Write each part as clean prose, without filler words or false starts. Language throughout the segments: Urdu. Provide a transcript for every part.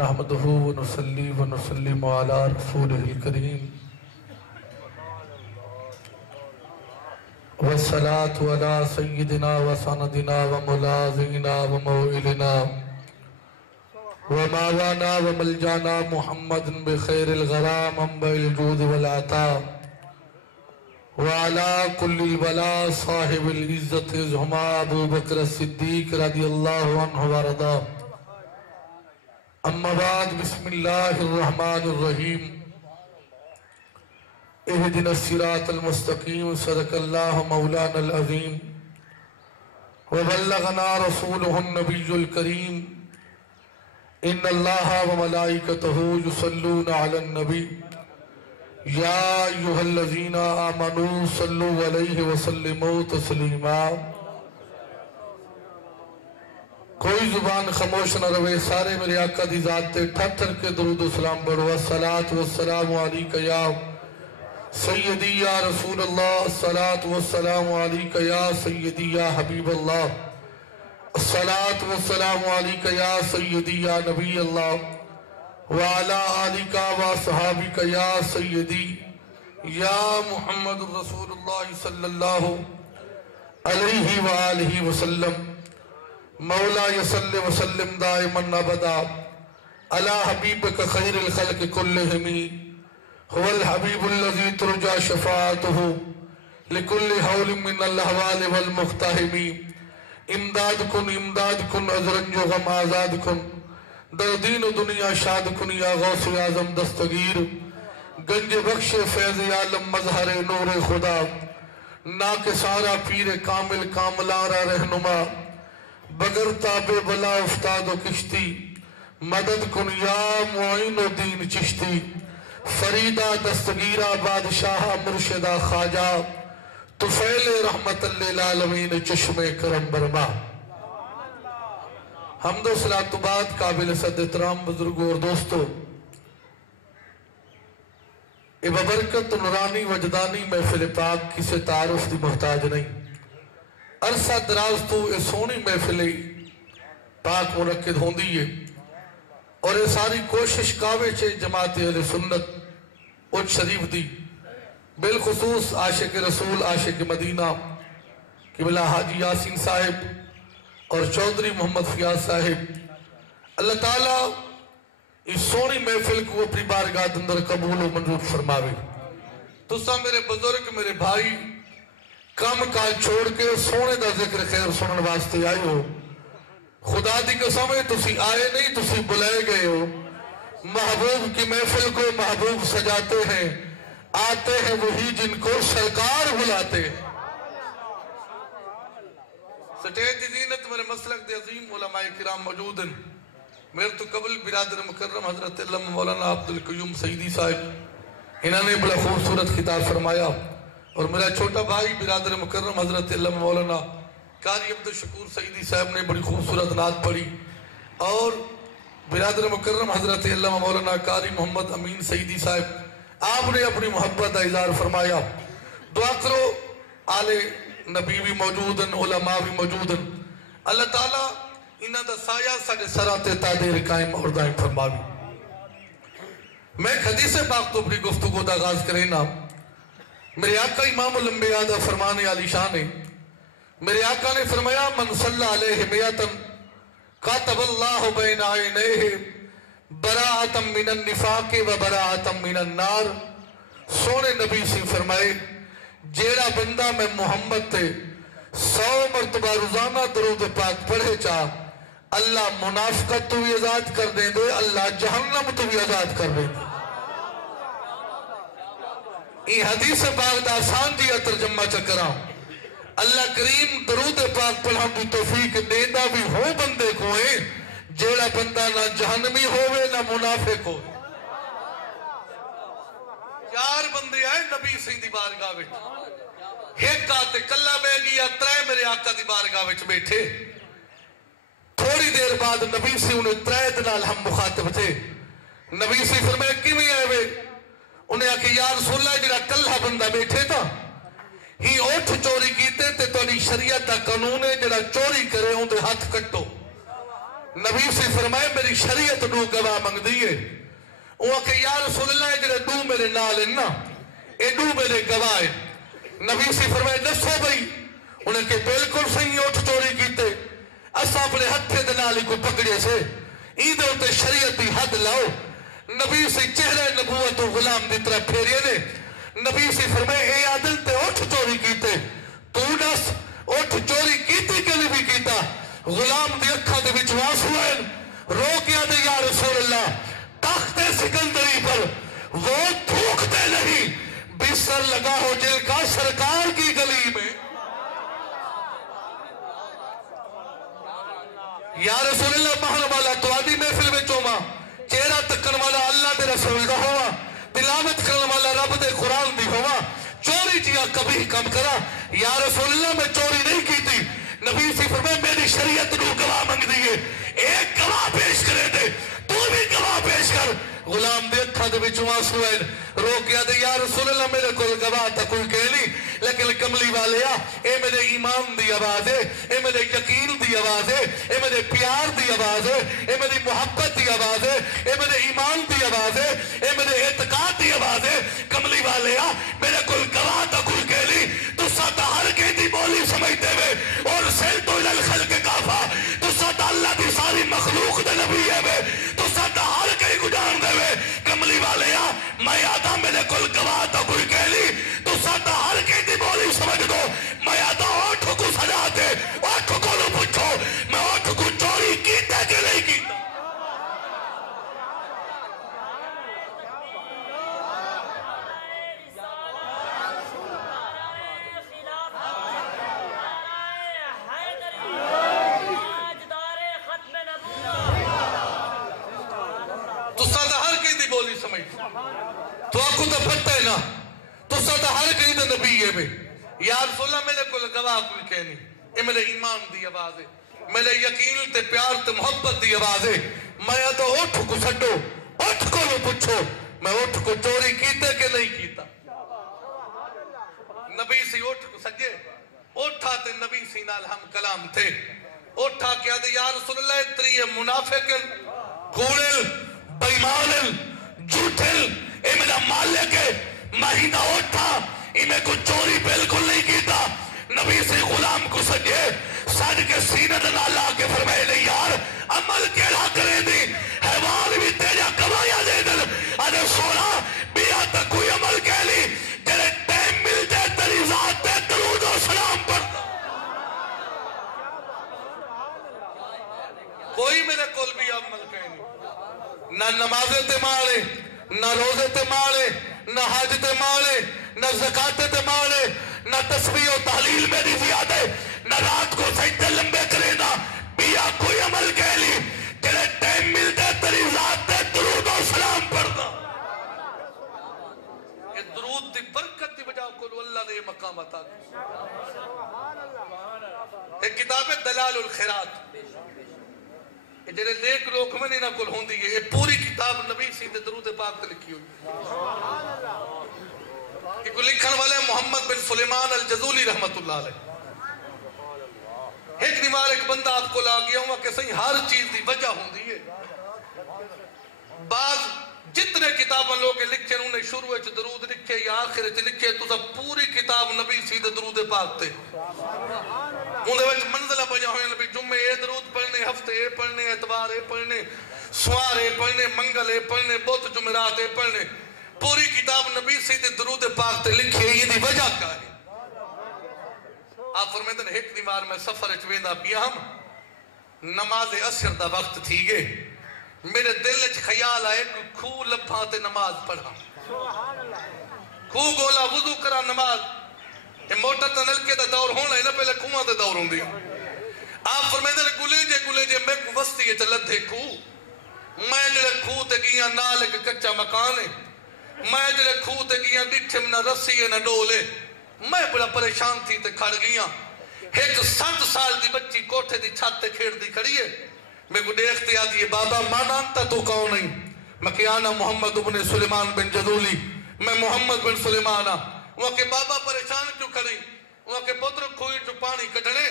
نحمده ونصلي ونسلم على رسوله الكريم والصلاة على سيدنا وسندنا وملاذنا وموئلنا وماوانا وملجانا محمد بخير الغرام انبع الجود والعطاء وعلى كل البلاء صاحب العزت زہما ابو بکر الصدیق رضی اللہ عنہ وارضاه. اما بعد بسم اللہ الرحمن الرحیم. اہدنا الصراط المستقیم. صدق اللہ مولانا العظیم وبلغنا رسولہ النبی الکریم. ان اللہ وملائکتہ یصلون علی النبی یا ایہا الذین آمنوا صلوا علیہ وسلموا تسلیما. کوئی زبان خاموش نہ روے، سارے میرے آقا دی ذات تے ٹھر ٹھر کے درود و سلام پڑھو. الصلاۃ والسلام علیک یا سیدی یا رسول اللہ، الصلاۃ والسلام علیک یا سیدی یا حبیب اللہ، الصلاۃ والسلام علیک یا سیدی یا نبی اللہ وعلا آلک و صحابک یا سیدی یا محمد رسول اللہ صلی اللہ علیہ وآلہ وسلم. مولا یصلی وسلم دائما ابدا علی حبیبک خیر الخلق کلہم هو الحبیب الذی ترجى شفاعته لكل حول من الاحوال والمقتحم. امداد کن ازرنج و غم آزاد کن، در دین و دنیا شاد کن یا غوث اعظم دستگیر. گنج بخش فیض عالم مظہر نور خدا، ناکسارا پیر کامل کاملارا رہنما، بگر تاب بلا افتاد و کشتی. مدد کن یا معین و دین چشتی، فریدہ دستگیرہ بادشاہ مرشدہ خواجہ، طفیل رحمت للعالمین چشم کرم برما. حمد و صلاۃ بعد قابل صد احترام بزرگوں اور دوستو، ببرکت نورانی وجدانی محفل پاک کسی تعارف دی محتاج نہیں. عرصہ دراز تو یہ سونی محفل پاک منعقد ہوندی ہے اور یہ ساری کوشش کاوے چھے جماعت اہل سنت اچھ شریف دی، بالخصوص عاشق رسول عاشق مدینہ قبلہ حاجی یاسین صاحب اور چودھری محمد فیاض صاحب. اللہ تعالیٰ اس سونی محفل کو اپنی بارگاہ اندر قبول و منظور فرماوے. تو سا میرے بزرگ میرے بھائی کام کاج چھوڑ کے سونے دا ذکر خیر سنن واسطے آئے ہو. خدا دی قسم ہے تسی آئے نہیں، تسی بلائے گئے ہو. محبوب کی محفل کو محبوب سجاتے ہیں، آتے ہیں وہی جن کو سرکار بلاتے ہیں. سٹیج دی زینت میرے مسلک دے عظیم علماء کرام موجود ہیں. میرے تو قبل برادر مکرم حضرت علم مولانا عبدالقیوم سیدی صاحب انہوں نے بڑا خوبصورت خطاب فرمایا، اور میرا چھوٹا بھائی برادر مکرم حضرت علم مولانا قاری عبدالشکور سیدی صاحب نے بڑی خوبصورت نعت پڑھی، اور برادر مکرم حضرت علم مولانا قاری محمد امین سیدی صاحب آپ نے اپنی محبت کا اظہار فرمایا. دعا کرو آل نبی بھی موجود ہیں، علماء بھی موجود ہیں. اللہ تعالیٰ انہاں دا سایہ ساڑھے سرات تعدیر قائم اور دائم فرماوی. میں ایک حدیث پاک تو اپنی گفتگو دا آغاز کریں نا. میرے آقا امام الانبیاء دا فرمانے علی شان ہے. میرے آقا نے فرمایا من صلی علیہ میتن قاتب اللہ بین عینیہ براعتم من النفاق و براعتم من النار. سونے نبی سے فرمائے جیڑا بندہ میں محمد تے 100 مرتبہ روزانہ درود پاک پڑھے چاہ، اللہ منافقت تو بھی آزاد کر دیں دے، اللہ جہنم تو بھی آزاد کر دیں دے. یہ حدیث پاک دا آسان دیا ترجمہ چکرا. اللہ کریم درود پاک پڑھا بھی توفیق دیندہ بھی ہو بندے کو ہے جیڑا بندہ نہ جہنمی ہوئے نہ منافق ہو. 4 بندے آئے نبی سنگھ دی بارگاہ وچ، ایک آتے کلہ بے گیا، 3 میرے آقا دی بارگاہ وچ بیٹھے. تھوڑی دیر بعد نبی سے انہیں 3 دنال ہم مخاطب تھے. نبی سے فرمائے کیویں آئے وے؟ انہیں آکے یا رسول اللہ جڑا کلہ بندہ بیٹھے تھا ہی اوٹھ چوری کیتے تے تو شریعت دا قانون ہے جڑا چوری کرے ان دے ہاتھ کٹو. نبی سے فرمائے میری شریعت نو گواہ منگ دیئے. وہ کہ یا رسول اللہ جڑے دو میرے نال ہیں نا اے دو میرے گواہ ہیں. نبی سے فرمائے دسو بھئی. انہیں کہ بالکل صحیح اٹھ چوری کیتے اسا اپنے ہتھے دے نال کو پکڑے سے ایدے ہوتے شریعت دی حد لاؤ. نبی سے چہرہ نبوت و غلام دی طرح پھیریے نے. نبی سے فرمائے اے عادل تے اٹھ چوری کیتے تو دس اٹھ چوری کیتی کہ بھی کیتا. غلام دی اکھاں دے وچ آنسو ہیں رو کے آدھے یا رسول اللہ تخت سکندری پر وہ تھوکتے نہیں بستر لگا ہو جل کا سرکار کی گلی میں. یا رسول اللہ مہن والا تو آدھی محفل میں چوما چہرہ تکن والا اللہ دے رسول کا ہوا تلاوت کرنے والا رب دے قرآن دی ہوا چوری جیا کبھی کم کرا. یا رسول اللہ میں چوری نہیں کی تھی. نبی سے فرمائے میری شریعت نو گواہ منگ دیئے ایک گواہ پیش کرے دے تو بھی گواہ پیش کر. غلام دے اکھاں دے وچ آنسو ہیں رو کے آدھے یا رسول اللہ میرے کول گواہ تا کوئی کہہ نہیں لیکن کملی والے اے میرے ایمان دی آواز ہے اے میرے یقین دی آواز ہے اے میرے پیار دی آواز ہے اے میری محبت دی آواز ہے اے میرے ایمان دی آواز ہے اے میرے اعتقاد دی آواز ہے. کملی والے میرے کول گواہ تا کوئی کہہ نہیں تو ساتھ ہر کے دی بولی سمجھتے ہوئے اور سیلتو الالخلق کافا تو ساتھ اللہ دی ساری مخلوق دے نبی ہے تو ساتھ ہر کے گجان دے ہوئے. کملی والے میں آدھا میرے کل گواہ تا کوئی کہہ لی تو ساتھ ہر کے دی بولی سمجھ دو. میں آدھا اوٹھ کو سجا دے اوٹھ کو لو پوچھو میں اوٹھ کو چوری کیتا کہ نہیں کیتا. تو آپ کو تو پتہ ہے نا تو ساتھ ہر کہیں تو نبی ہے بے. یا رسول اللہ میرے کو گواہ کوئی کہنی اے میرے ایمان دی آواز ہے میرے یقین تے پیار تے محبت دی آواز ہے. میں تو اٹھ کو سٹو اٹھ کو لو پوچھو میں اٹھ کو چوری کیتے کہ نہیں کیتا. نبی سی اٹھ کو سجے اٹھا تے نبی سی نال ہم کلام تھے. اٹھا کیا دے یا رسول اللہ اتری منافقن کوڑل بیمانل جھوٹل اے میرا مالک ہے مہینہ اٹھا میں کو چوری بالکل نہیں کیتا. نبی سے غلام کو سجے سج کے سینہ دنا لا کے فرمائے نہیں یار عمل کیڑا کرے دی حیوان بھی تیجا کمایا دے دل اگر سونا بیا تک کوئی عمل کہہ لی جلے ٹائم مل جائے تری ذات تے درود و سلام پڑھتا. کوئی میرے کول بھی عمل کہہ نہیں نہ نمازیں تے مالے نہ روزے تے مالے نہ حج تے مالے نہ زکاة تے مالے نہ تسبیح و تحلیل میری زیادہ نہ رات کو سجدے لمبے کرے نا بیا کوئی عمل کہہ لی تیرے ٹائم ملتے تیری ذات تے درود و سلام پڑھتا. یہ درود دی برکت دی وجہ کو اللہ نے یہ مقام عطا کیا. ایک کتاب ہے دلال الخیرات جنہیں نیک لوگ میں نہ کل ہوندی ہے. یہ پوری کتاب نبی سیدھ درود پاک تے لکھی ہوئی. یہ کو لکھن والے محمد بن سلیمان الجزولی رحمت اللہ علیہ. ایک نمار ایک بندہ آپ کو لا گیا ہوں کہ صحیح ہر چیز دی وجہ ہوندی ہے. بعض جتنے کتابیں لوگ لکھے انہوں نے شروع چ درود لکھے یا آخر چ لکھے تو سب پوری کتاب نبی سیدھ درود پاک تے انہوں نے منزلہ بجا ہوئے نبی جمعے اے درود پڑھنے ہفتے اے پڑھنے اتوار اے پڑھنے سوار اے پڑھنے منگل اے پڑھنے بہت جمعرات اے پڑھنے. پوری کتاب نبی سیدھ درود پاک تے لکھے یہ دی وجہ کیا ہے. آپ فرمیدن ایک دیوار میں سفر چویندہ پیا ہم نماز عصر دا وقت تھی گے میرے دل اچھ خیال آئے کہ کھو لبھاتے نماز پڑھا کھو گولا وضو کرا نماز یہ موٹر تنلکے دا دور ہونا ہے نا پہلے کھوہاں دا دور ہوں دیا. آپ فرمیدن گلے جے میں کو وستی ہے چلت ہے کھو میں جلے کھو تے گیاں نال ایک کچا مکان ہے میں جلے کھو تے گیاں ڈٹھم نہ رسی ہے نہ ڈولے میں بڑا پریشان تھی تے کھڑ گیاں. ایک 7 سال دی بچی کوٹھے دی چھت تے کھیڑ دی کھڑی ہے. میں کو دیکھتے آدھی ہے بابا مانانتا تو کون نہیں میں کہ آنا محمد بن سلیمان بن جدولی میں محمد بن سلیمان وہ کہ بابا پریشان کیوں کھڑی وہ کہ پتر کھوئی جو پانی کٹنے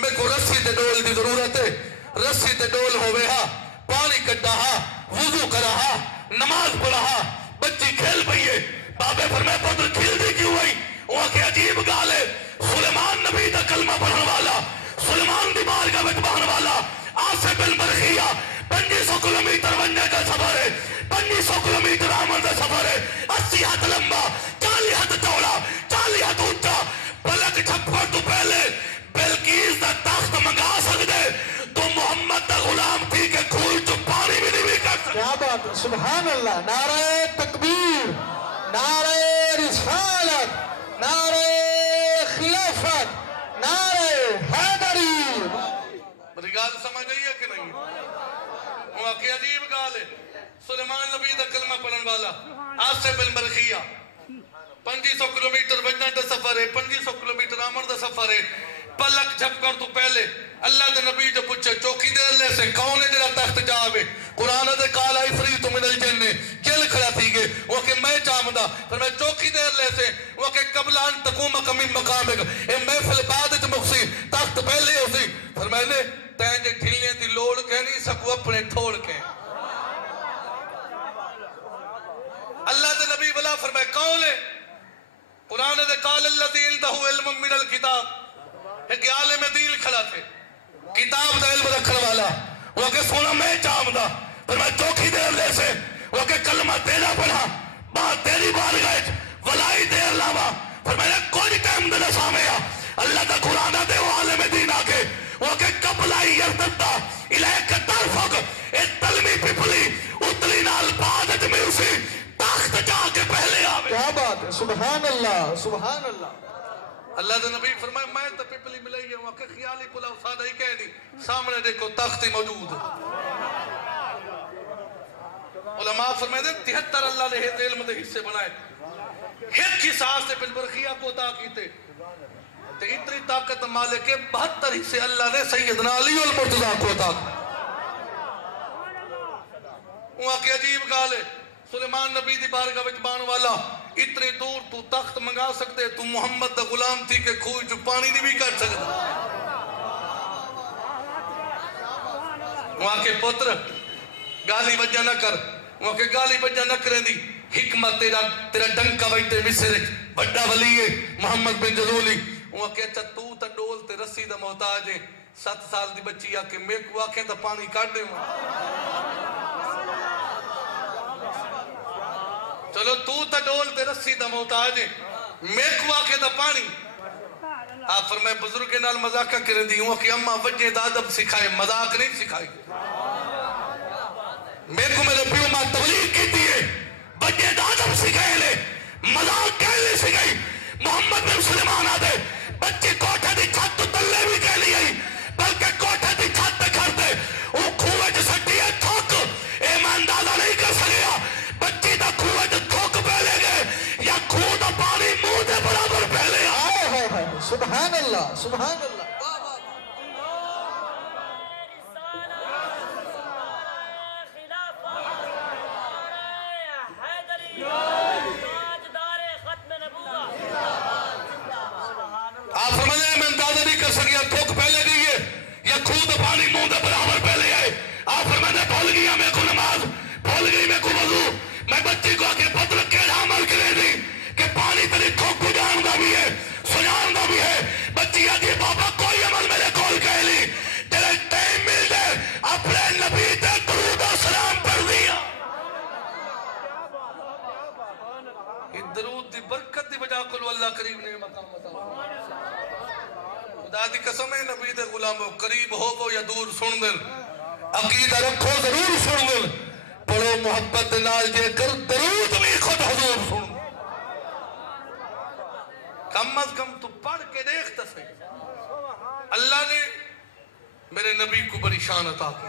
میں کو رسی تے ڈول دی ضرورت ہے رسی تے ڈول ہوئے ہا پانی کٹا ہا وضو کرا ہا نماز پڑھا ہا بچی کھیل پئیے بابے فرمائے پتر کھیل دی کیوں ہوئی وہاں کے عجیب گال ہے سلیمان نبی دا کلمہ پڑھن والا سلیمان دی بارگاہ وچ بہن والا آصف البرخیہ 2500 کلومیٹر ونجے کا سفر ہے 2500 کلومیٹر آمد کا سفر ہے 80 ہاتھ لمبا 40 ہاتھ چوڑا 40 ہاتھ اونچا پلک چھپڑ تو پہلے بلقیس دا تخت منگا سکتے تو محمد دا غلام تھی کہ کھول چو پانی بھی نہیں کر سکتے کیا بات ہے سبحان اللہ نعرہ تکبیر نعرہ رسالت نعرہ خلافت نعرہ حیدری میری گال سمجھ آئی ہے کہ نہیں وہاں کی عجیب گال ہے سلیمان نبی دا کلمہ پڑھن والا آصف البرخیہ 2500 کلومیٹر وجنہ دا سفر ہے 2500 کلومیٹر آمر دا سفر ہے پلک جھپ کر تو پہلے اللہ دے نبی جو پوچھے چوکی دے اللہ سے کون ہے جڑا تخت جاوے قرآن دے کالا افریت من الجن جل کھڑا تھی گے وہ کہ میں چاہمدہ پھر میں چوکی دے اللہ سے وہ کہ قبلان تقوم کمی مقامک اے محفل بعد چ مقصی تخت پہلے اسی پھر میں نے تین جے ڈھلنے دی لوڑ کہنی سکو اپنے ٹھوڑ کے اللہ دے نبی بلا فرمائے کون ہے قرآن دے قال الذی عنده علم من الکتاب ایک عالم دین کھڑا تھے کتاب دا علم رکھنے والا وہ کہ سونا میں چاہمدہ پھر میں چوکی دیر لے سے وہ کہ کلمہ تیرا پڑھا بات تیری بار گئے ولائی دیر لاما پھر میں نے کوئی ٹائم دے سامیا اللہ دا قرآن دے وہ عالم دین آگے وہ کہ قبلائی یردتا الیک طرفک اتلمی پپلی اتلی نال بادت میں اسی تخت جا کے پہلے آوے کیا بات ہے سبحان اللہ سبحان اللہ اللہ دے نبی فرمائے میں تو پپلی ملائی ہے وہاں کہ خیالی پلا سادہ ہی کہہ نہیں سامنے دیکھو تختی موجود ہے علماء فرمائے دے 73 اللہ نے علم دے حصے بنائے ایک ہی ساس سے بالبرخیہ کو عطا کیتے تو اتنی طاقت مالک کے 72 حصے اللہ نے سیدنا علی المرتضی کو عطا کیتے وہاں کی عجیب گال ہے سلیمان نبی دی بارگاہ وچ بان والا اتنے دور تو تخت منگا سکتے تو محمد دا غلام تھی کہ کھوئی جو پانی نہیں بھی کر سکتا وہاں کے پتر گالی وجہ نہ کر وہاں کے گالی وجہ نہ کریں دی حکمت تیرا ڈنکا ویٹے مصر بڑا ولی ہے محمد بن جزولی وہاں کے اچھا تو تا ڈول تے رسی دا محتاج ہے 7 سال دی بچی آکے میں کو آکے تا پانی کاٹ دے وہاں چلو تو تا ڈول تے رسی دا محتاج ہے میں کو آکے تا پانی آپ فرمائے بزرگ نال مذاقہ کرے دی ہوں کہ اممہ وجہ دا ادب سکھائے مذاق نہیں سکھائی میں کو میرے پیو ماں تبلیغ کی دیئے وجہ دا ادب سکھائے لے مذاق کہلے سکھائی محمد بن سلیمان آدھے بچے کوٹھا دی چھت تو تلے بھی کہہ لی آئی بلکہ کوٹھا دی چھت تے کر دے وہ کھوئے جو سٹی ہے تھوک میں اندازہ نہیں کر سکیا بچی دا کھوئے جو تھوک پہلے گئے یا کھو دا پانی منہ دے برابر پہلے آئے سبحان اللہ سبحان اللہ آپ سمجھے میں اندازہ نہیں کر سکیا تھوک پہلے گئی ہے یا کھود پانی منہ دے برابر پہلے آئے آپ فرمانے بھول گیا میں کو نماز بھول گئی میں کو وضو میں بچی کو آکے پتر کیڑا عمل کرے دی کہ پانی تیری تھوک کو جاندا بھی ہے سناندا بھی ہے بچی آگے بابا کوئی عمل میرے کول کہہ لی تیرے ٹائم مل دے اپنے نبی تے درود و سلام پڑھ دیا درود دی برکت دی وجہ کلو اللہ کریم نے مقام بتا خدا دی قسم ہے نبی دے غلاموں قریب ہو وہ یا دور سن دل عقیدہ رکھو ضرور سن دل پڑھو محبت نال جے کر درود بھی خود حضور سن کم از کم تو پڑھ کے دیکھتا صحیح اللہ نے میرے نبی کو بڑی شان عطا کی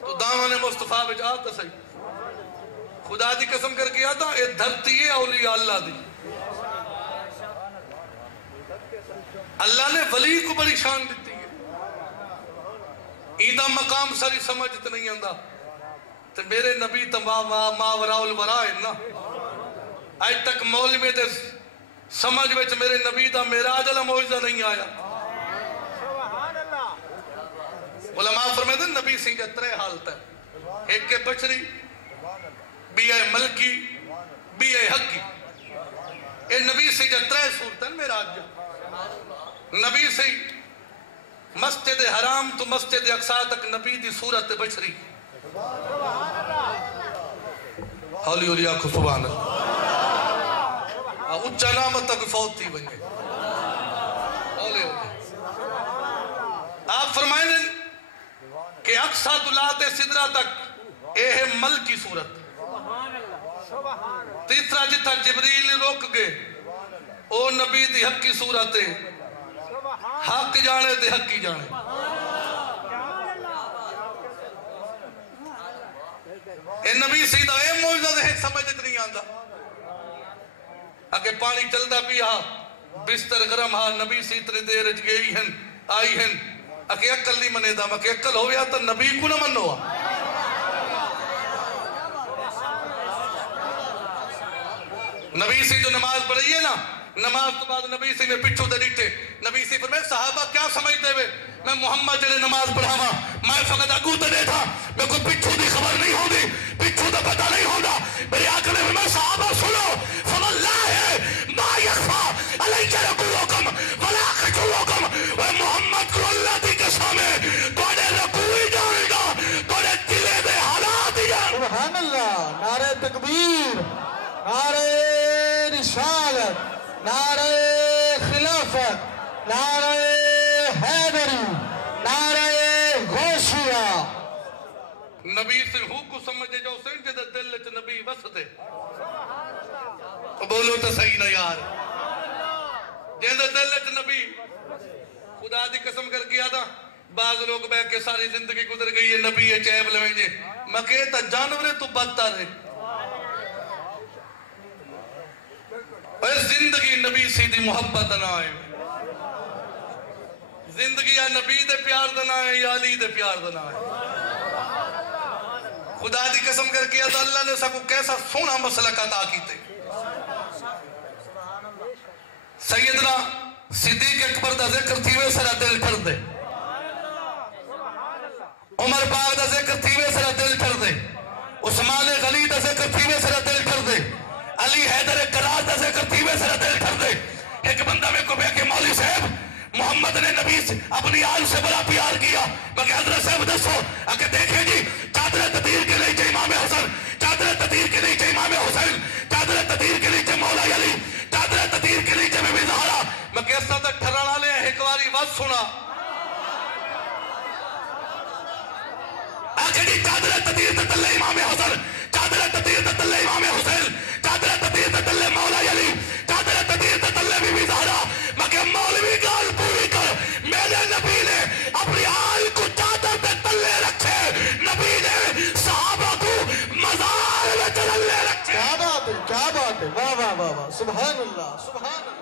تو دامن مصطفیٰ بچ آتا صحیح خدا دی قسم کر کے آتا اے دھرتی ہے اولیاء اللہ دی اللہ نے ولی کو بڑی شان دیتی ہے ایدہ مقام ساری سمجھت نہیں آندہ تو میرے نبی ماوراء الورا ہے نا آج تک مولی میں دے سمجھ ویچ میرے نبی دا میراج اللہ موجزہ نہیں آیا علماء فرمائے دن نبی سی جا ترے حالت ہے، ایک کے بچری، بی اے ملکی، بی اے حقی. اے نبی سی جا ترے صورتیں میرا آج جا نبی سی مسجد حرام تو مسجد اقصا تک نبی دی صورت بچری. حولی ہولی آنکھو سبحان اللہ اچھا نامت تک فوت تھی بنگے. حولی ہولی آپ فرمائیں دن کہ اقصا دلات صدرہ تک اے ہے مل کی صورت. تیسرا جتھا جبریل روک گئے او نبی دی حق کی صورت ہے. حق جانے دے حق کی جانے. اے نبی سیدھا اے موجزہ دے سمجھت نہیں آندہ. اگر پانی چلدا بھی بستر گرم نبی سی اتنی دیر گئی ہیں آئی ہیں. اگر عقل نہیں منے دا مکہ عقل ہویا تو نبی کو نہ منو. نبی سی جو نماز پڑھی ہے نا، نماز تو بعد نبی سی نے پچھو دے دیتے. نبی سی فرمائے صحابہ کیا سمجھتے ہوئے میں محمد جلے نماز پڑھاوا میں فقط اگو تے دیتا میں کوئی پچھو دی خبر نہیں ہوں دی پچھو دا پتہ نہیں ہوں دا. میری آقا نے فرمائے صحابہ سنو فواللہ ما یخفا علیک رکوعکم ولا خشوعکم. اے محمد کو اللہ دی قسم ہے توڑے رکوعی جان دا توڑے دلے دے حالات جان. سبحان اللہ. نعرہ تکبیر، نعرہ رسالت، نعرہ خلافت، نعرہ حیدری، نعرہ غوثیہ. نبی سے ہو کو سمجھے جو سن جدہ دل چ نبی وس دے. بولو تو صحیح نہ یار. جدہ دل چ نبی خدا دی قسم کر کیا تھا. بعض لوگ بے کے ساری زندگی گزر گئی ہے نبی ہے چیب لویں جے میں کہتا جانورے تو بدتر ہے. اے زندگی نبی سیدھی محبت نہ آئے. زندگی یا نبی دے پیار دے نہ آئے یا علی دے پیار دے نہ آئے. خدا دی قسم کر کے اللہ نے سب کو کیسا سونا مسلک عطا کیتے. سیدنا صدیق اکبر دا ذکر تھیوے سرا دل ٹھر دے. عمر پاک دا ذکر تھیوے سرا دل ٹھر دے. عثمان غنی دا ذکر تھیوے سرا دل ٹھر دے. علی حیدر کرار دا ذکر تھیوے سرا دل ٹھر دے. ایک بندہ میں کو بے کہ مولوی صاحب محمد نے نبی سے اپنی آل سے بڑا پیار کیا. مگر حضرت صاحب دسو اگر دیکھیں جی چادر تطہیر کے لیے امام حسن، چادر تطہیر کے لیے امام حسین، چادر تطہیر کے لیے مولا علی، چادر تطہیر کے لیے بی بی زہرا. میں کیسا تک ٹھرانا لے ایک واری وقت سنا آخر جی چادر تطہیر تطلع امام حسن، چادر تطہیر تطلع امام حسین، چادر تطہیر تطلع مولا علی، چادر تطہیر تطلع بی بی زہرا. مگر مولوی گال پوری کر میرے نبی نے اپنی آل کو چادر پہ تلے رکھے. نبی نے صحابہ کو مزار میں تلے رکھے. کیا بات ہے، کیا بات ہے. واہ واہ واہ واہ. سبحان اللہ، سبحان اللہ.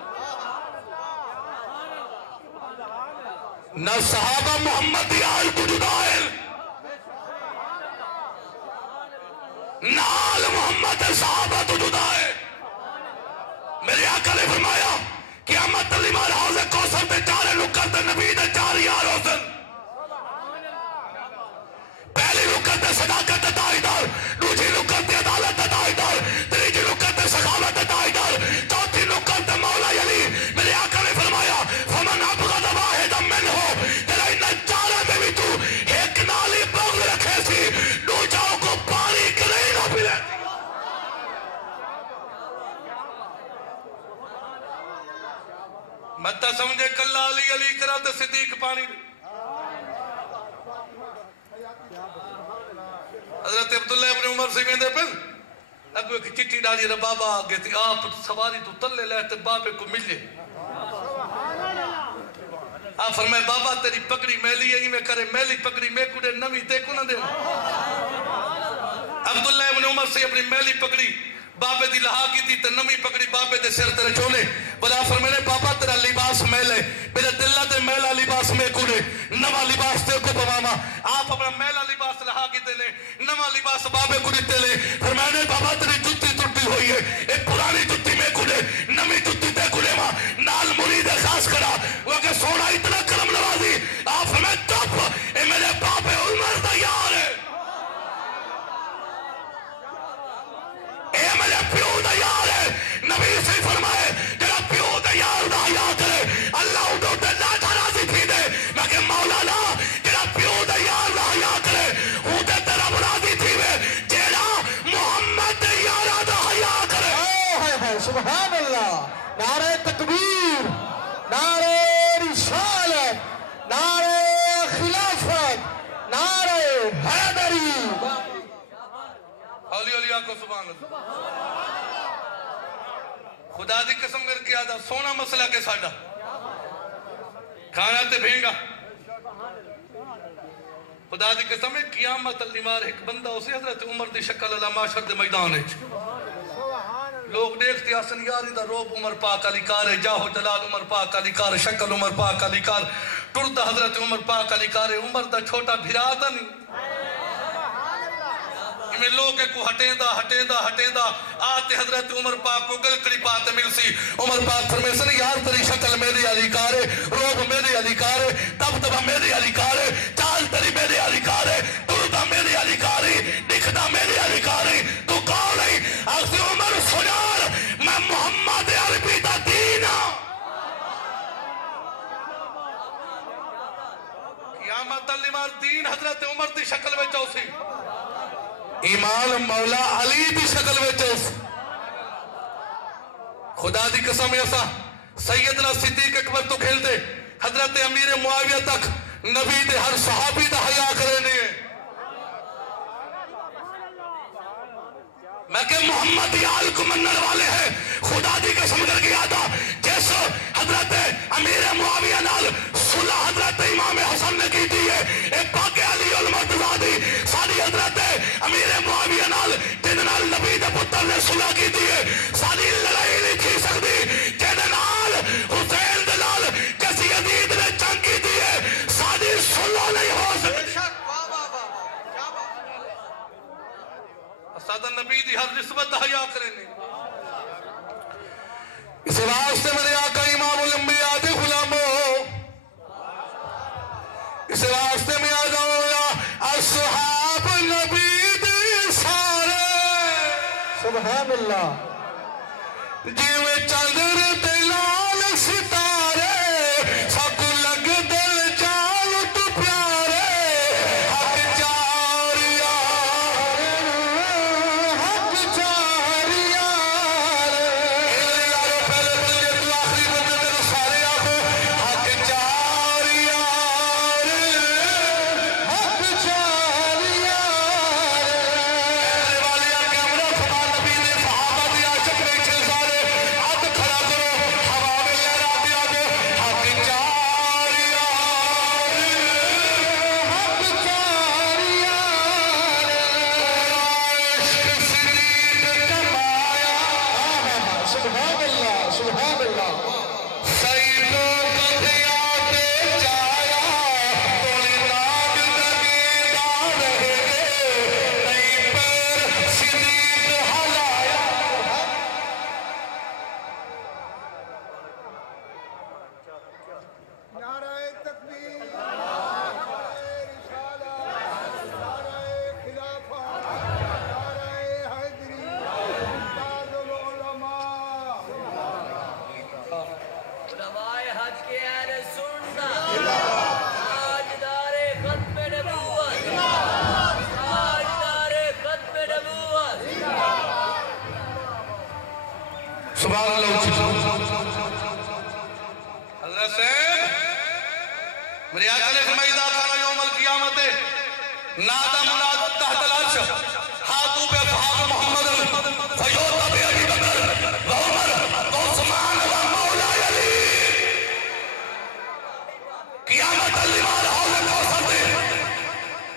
نہ صحابہ محمد دی آل کو جدا ہے نہ آل محمد صحابہ تو جدا ہے. میرے آقا نے فرمایا قیامت لیمار حوض کوثر تے چارے لکر تے نبی دے چار یار حسن. پہلی لکر تے صداقت تے تائیدار، دوسری لکر تے عدالت تے تائیدار، تیسری لکر تے سخاوت تے تائیدار، چوتھی لکر تے مولا علی. میرے آقا نے فرمایا فمن ابغض واحدا منہ تیرا ان چاروں میں بھی تو ایک نالی بغض رکھے سی دو جاؤ کو پانی کرے نہ پلے. متا سمجھے کلہ علی علی کرا تے صدیق پانی. حضرت عبداللہ ابن عمر سے میں دے پھر اگو ایک چٹی ڈالی رہا بابا آگے تھی آپ سواری تو تلے لے تے بابے کو ملے. آپ فرمائے بابا تیری پکڑی میلی ہے میں کرے میلی پکڑی میں کڑے نمی تے کو نہ دے. عبداللہ ابن عمر سے اپنی میلی پکڑی بابے دی لہا کی تھی تے نمی پکڑی بابے دے سر تیرے چولے. بلا فرمائے بابا تیرا لباس میلے میرے دلہ تے میلا لباس میں کڑے نوا لباس تے کو پواما. آپ اپنا میلا لباس لہا کی تے لے نوا لباس بابے کڑی تے لے. فرمائے بابا تیری جتی ٹوٹی ہوئی ہے ایک پرانی جتی میں کڑے نمی جتی تے کڑے ماں نال مرید خاص کرا وہ کہ سونا اتنا کرم نوازی. آپ فرمائے چپ اے میرے نعرہ تکبیر، نعرہ رسالت، نعرہ خلافت، نعرہ حیدری. اولی اولیاء کو سبحان اللہ. خدا دی قسم کر کے آدھا سونا مسئلہ کے ساڑھا کھانا تے بھینگا. خدا دی قسم ہے قیامت النمار ایک بندہ اسے حضرت عمر دی شکل اللہ معاشر دے میدان ہے. لوگ دیکھتے آسن یاری دا روب عمر پاک علی کار ہے، جاہو جلال عمر پاک علی کار، شکل عمر پاک علی کار، ٹرتا حضرت عمر پاک علی کار ہے. عمر دا چھوٹا بھرا تھا نہیں. میں لوگ کو ہٹیندہ آتے حضرت عمر پاک کو گلکڑی پاتے مل سی. عمر پاک فرمے سن یار تری شکل میری علی کار ہے، روب میری علی کار ہے، تب میری علی کار ہے، چال تری میری علی کار ہے، ٹرتا میری علی کار ہے، دکھتا میری علی کار ہے. تو کون ہے؟ اکسی عمر سنار میں محمد عربی دا دینا. قیامت النمار دین حضرت عمر دی شکل میں چوسی، ایمان مولا علی دی شکل میں چوسی. خدا دی قسم ایسا سیدنا صدیق اکبر تو کھیلتے حضرت امیر معاویہ تک نبی دے ہر صحابی دا حیاء کرنے ہیں. میں کہ محمد یال کو منر والے ہیں. خدا دی قسم کر کے آدھا جیسو حضرت امیر معاویہ نال صلح حضرت امام حسن نے کی دی ہے، ایک پاک علی المرتضی ساری حضرت امیر معاویہ نال جن نال نبی دے پتر نے صلح کی دی ہے. ساری لڑائی نہیں کی سکتی جن نال حسین دلال کسی یزید نے جنگ کی دی ہے. ساری صلح نہیں ہو سکتی. سادہ نبی دی ہر نسبت حیاء کرنے. اس واسطے میرے آقا امام الانبیاء دے غلاموں، اس واسطے میں آ جاؤں یا اصحاب نبی دی سارے سبحان اللہ. جیوے چندر تے لال ستارے سب لگ دل جال تو پیارے. حق چار یار، حق چار یار. پہلے بندے تو آخری بندے تو سارے آگو حق چار یار، حق چار یار. والی کیمرہ خدا نبی نے صحابہ دیا چکرے چھے سارے ہاتھ کھڑا کرو ہوا میں لہرا دیا گو حق چار یار، حق چار یار. عشق صدیق کمایا سبحان اللہ، سبحان اللہ. سیدوں کدھیا تے جایا تولی ناگ نگیدہ رہے نہیں پر صدیق حلایا. نعرہ تکبیر، نعرہ رسالت، نعرہ خلافت، نعرہ حیدری، تاج العلماء. علماء حج کے اہل سنت، تاجدار ختم نبوت، تاجدار ختم نبوت. سبحان اللہ. حضرت سے میرے آقا نے فرمایا اذا کان یوم القیامت نادى مناد تحت العرش ہاتھوں پہ اصحاب محمد فیوتا بے ابی بکر وعمر وعثمان ومولا علی. قیامت النمار حول کوثر دے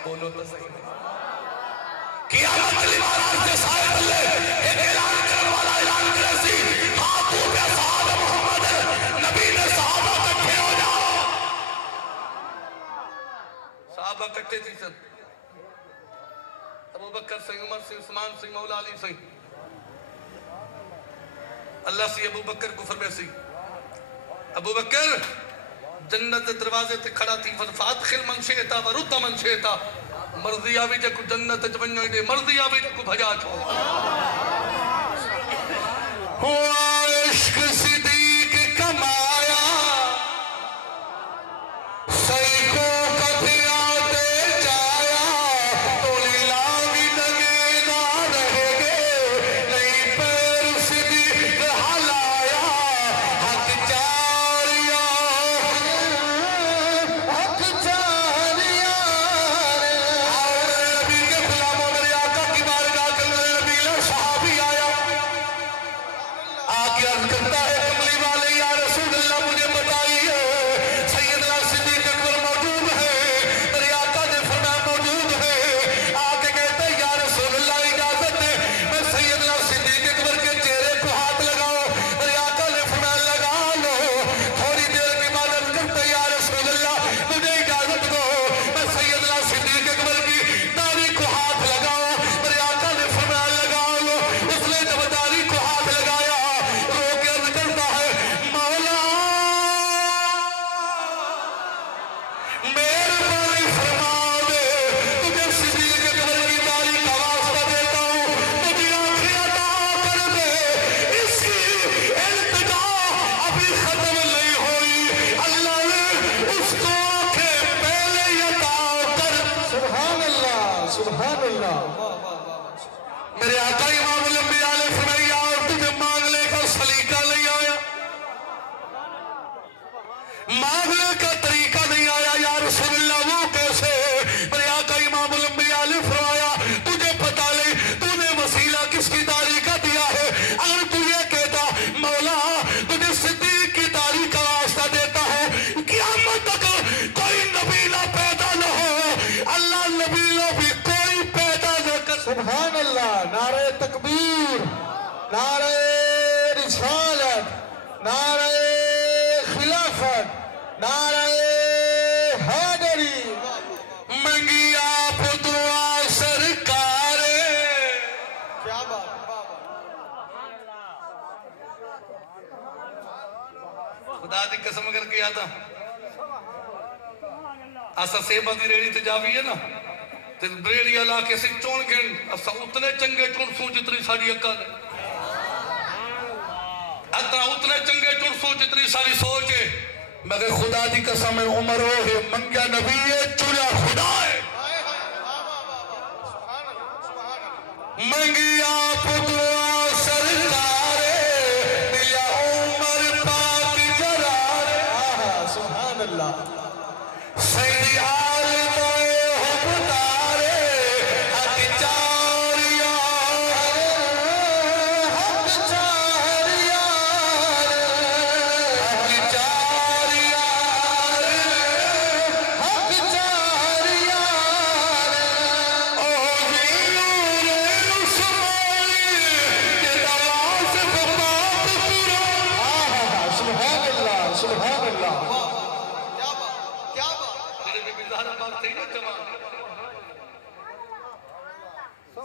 بولو تو صحیح. قیامت النمار عرش کے سائے تلے ایک اعلان کرنے والا اعلان کرے سی ہاتھوں پہ اصحاب محمد. نبی نے صحابہ کٹھے ہو جاؤ. صحابہ کٹھے تھی سن. ابو بکر سے، عمر سے، عثمان سے، مولا علی سے. اللہ سے ابو بکر کو فرمے سی ابو بکر جنت دروازے تے کھڑا تھی فادخل من شئتا ورد من شئتا. مرضی آوی جے کو جنت جبنیوں دے، مرضی آوی جے کو بھجا چھو. ہوا عشق صدیق کمایا سیکوں کدھیا تے جایا تولی لاغی نگیدہ رہے گے نہیں پر صدیق حلایا. سبحان اللہ میرے آقا امام الانبیاء نے فرمایا اور تجھے مانگنے کا سلیقہ نہیں آیا مانگنے کا طریقہ نہیں آیا یا رسول اللہ وہ کیسے میرے آقا امام الانبیاء نے فرمایا تجھے پتہ نہیں تو نے وسیلہ کس کی داری کا دیا ہے اگر تو یہ کہتا مولا تجھے صدیق کی داری کا واسطہ دیتا ہے قیامت تک کوئی نبی نہ پیدا نہ ہو اللہ نبی نہ بھی کوئی پیدا نہ کر سبحان اللہ نعرہ تکبیر نعرہ رسالت نعرہ خلافت نعرہ حیدری منگی آپ دعا سرکار کیا بات خدا دی قسم کر کے آتا اسا سیبہ دی ریڑی تے جاوی ہے نا تے ریڑی علاقے سے چون گھن اسا اتنے چنگے چون سو جتنی ساڑی اکا دے اتنے چنگے چون سو جتنی ساڑی سوچ ہے مگر خدا دی قسم عمر ہو ہے منگیا نبی ہے چولا خدا ہے منگی آپ دعا سرکار دیا عمر پاک جلال سبحان اللہ سیدی آل دائے حبدارے حق چاریار حق چاریار حق چاریار حق چاریار او نور رسمائی کے دواز فبات پورا سبحان اللہ سبحان اللہ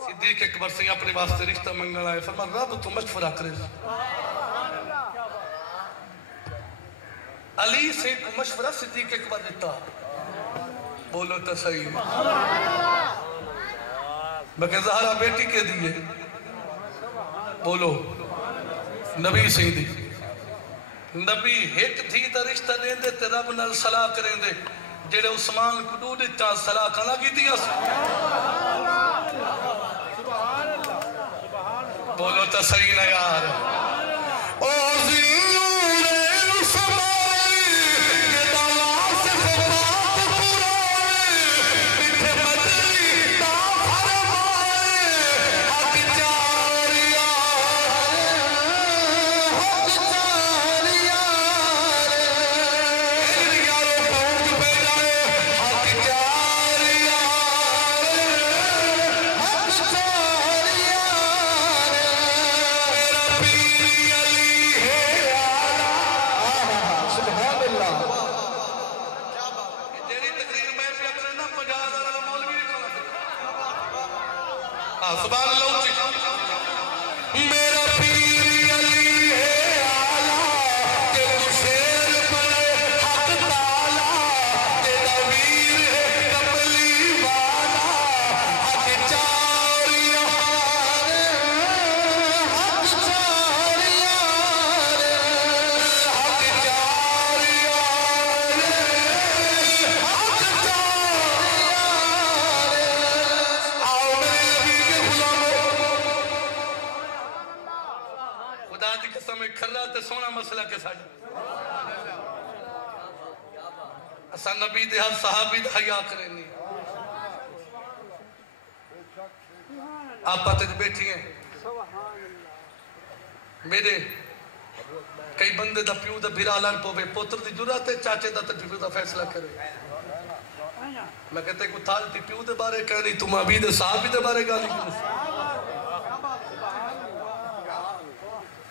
صدیق اکبر سے اپنے واسطے رشتہ منگنا ہے فرما رب تو مشورہ کرے علی سے کو مشورہ صدیق اکبر دیتا بولو تو صحیح میں کہ زہرہ بیٹی کے دیئے بولو نبی سے دی نبی ہٹ تھی تا رشتہ دیں دے تے رب نال صلاح کریں دے جڑے عثمان کو دو دیتا صلاح کنا کی دیا بولو تو صحیح نہ یار او زیور رسمائی کے دواز فبات پورائے میٹھے مدری تا فرمائے حق چاریار حق چاریار یارو پونج پہ جائے حق چاریار حق چاریار میرا پیر علی ہے سبحان اللہ تیری تقریر میں پہ اکرے نا 50,000 مولوی نہیں کھانا سبحان اللہ اچھی میرا پیر علی ہے آلہ کہ تو شیر بنے حق تالا تیرا ویر ہے کملی والا حق چاریار حق چاریار حق چاریار حق چاریار آؤ میرے نبی کے غلاموں خدا دی قسم ہے کھرا تے سونا مسئلہ کے ساتھ اسا نبی دے ہر صحابی دا حیاء کریں نہیں آپ پاتے بیٹھی ہیں میرے کئی بندے دا پیو دا بھیرا لڑ پوے پوتر دی جرات ہے چاچے دا تے پیو دا فیصلہ کرے میں کہتے کو تھال تی پیو دے بارے کہنی تم ابھی دے صحابی دے بارے گالی کیوں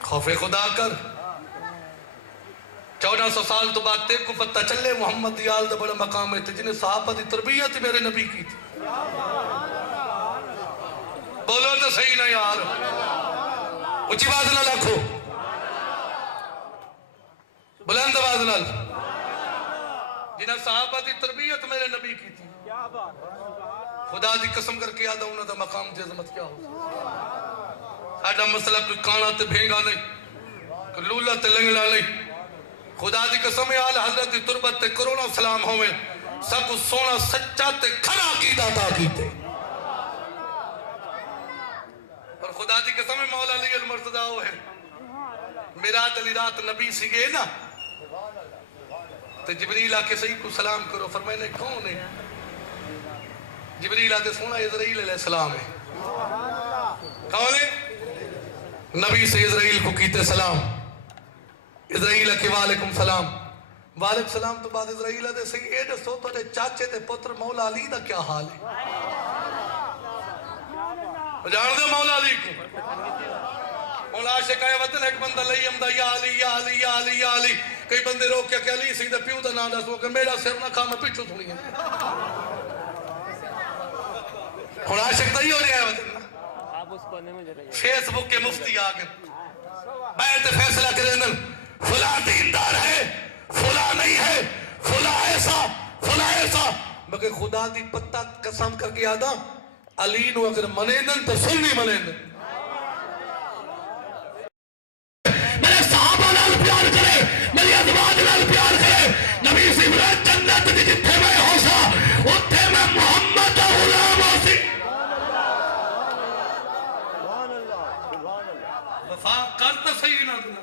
خوف خدا کر 1400 سال تو بعد تیرے کو پتہ چلے محمد دیال دا بڑا مقام ہے جنہیں صحابہ دی تربیت میرے نبی کی تھی بولو تو صحیح نہ یار اچھی بات نہ لکھو بلند آواز نہ جنہیں صحابہ دی تربیت میرے نبی کی تھی خدا دی قسم کر کے یاد انہوں دا مقام دی عظمت کیا ہو ساڑھا مسئلہ کوئی کانا تے بھینگا نہیں کوئی لولا تے لنگلا نہیں خدا دی قسم آل حضرت تربت تے کرونا سلام ہوئے سب کو سونا سچا تے کھنا کی داتا کی تے خدا دی قسم ہے مولا علی المرتضیٰ وہ ہے میرات علی رات نبی سی گئے نا تو جبریل آکے صحیح کو سلام کرو فرمائے نے کون ہے جبریل آتے سونا اسرائیل علیہ السلام ہے کون ہے نبی سے اسرائیل کو کیتے سلام اسرائیل کے وعلیکم سلام وعلیکم سلام تو بعد اسرائیل آتے صحیح اے دسو تو چاچے تے پتر مولا علی دا کیا حال ہے جان دے مولا علی کو مولا عاشق آئے وطن ایک بندہ لئی امدہ یا علی یا علی یا علی یا علی کئی بندے روک کے کہ علی سیدھا پیو دا نام دسو کہ میرا سر نہ کھا میں پیچھو تھوڑی ہے مولا عاشق دا ہی ہو رہا ہے وطن فیس بک کے مفتی آگے بیعت فیصلہ کریں فلاں دیندار ہے فلاں نہیں ہے فلاں ایسا مگر خدا دی پتہ قسم کر کے آدھا علی نو اگر منینن تو سنی منینن میرے صحابہ نال پیار کرے میری ازواج نال پیار کرے نبی سی بلے جنت دی جتھے میں ہوسا اتھے میں محمد غلام ہوسی وفا کرتا صحیح نہ دنا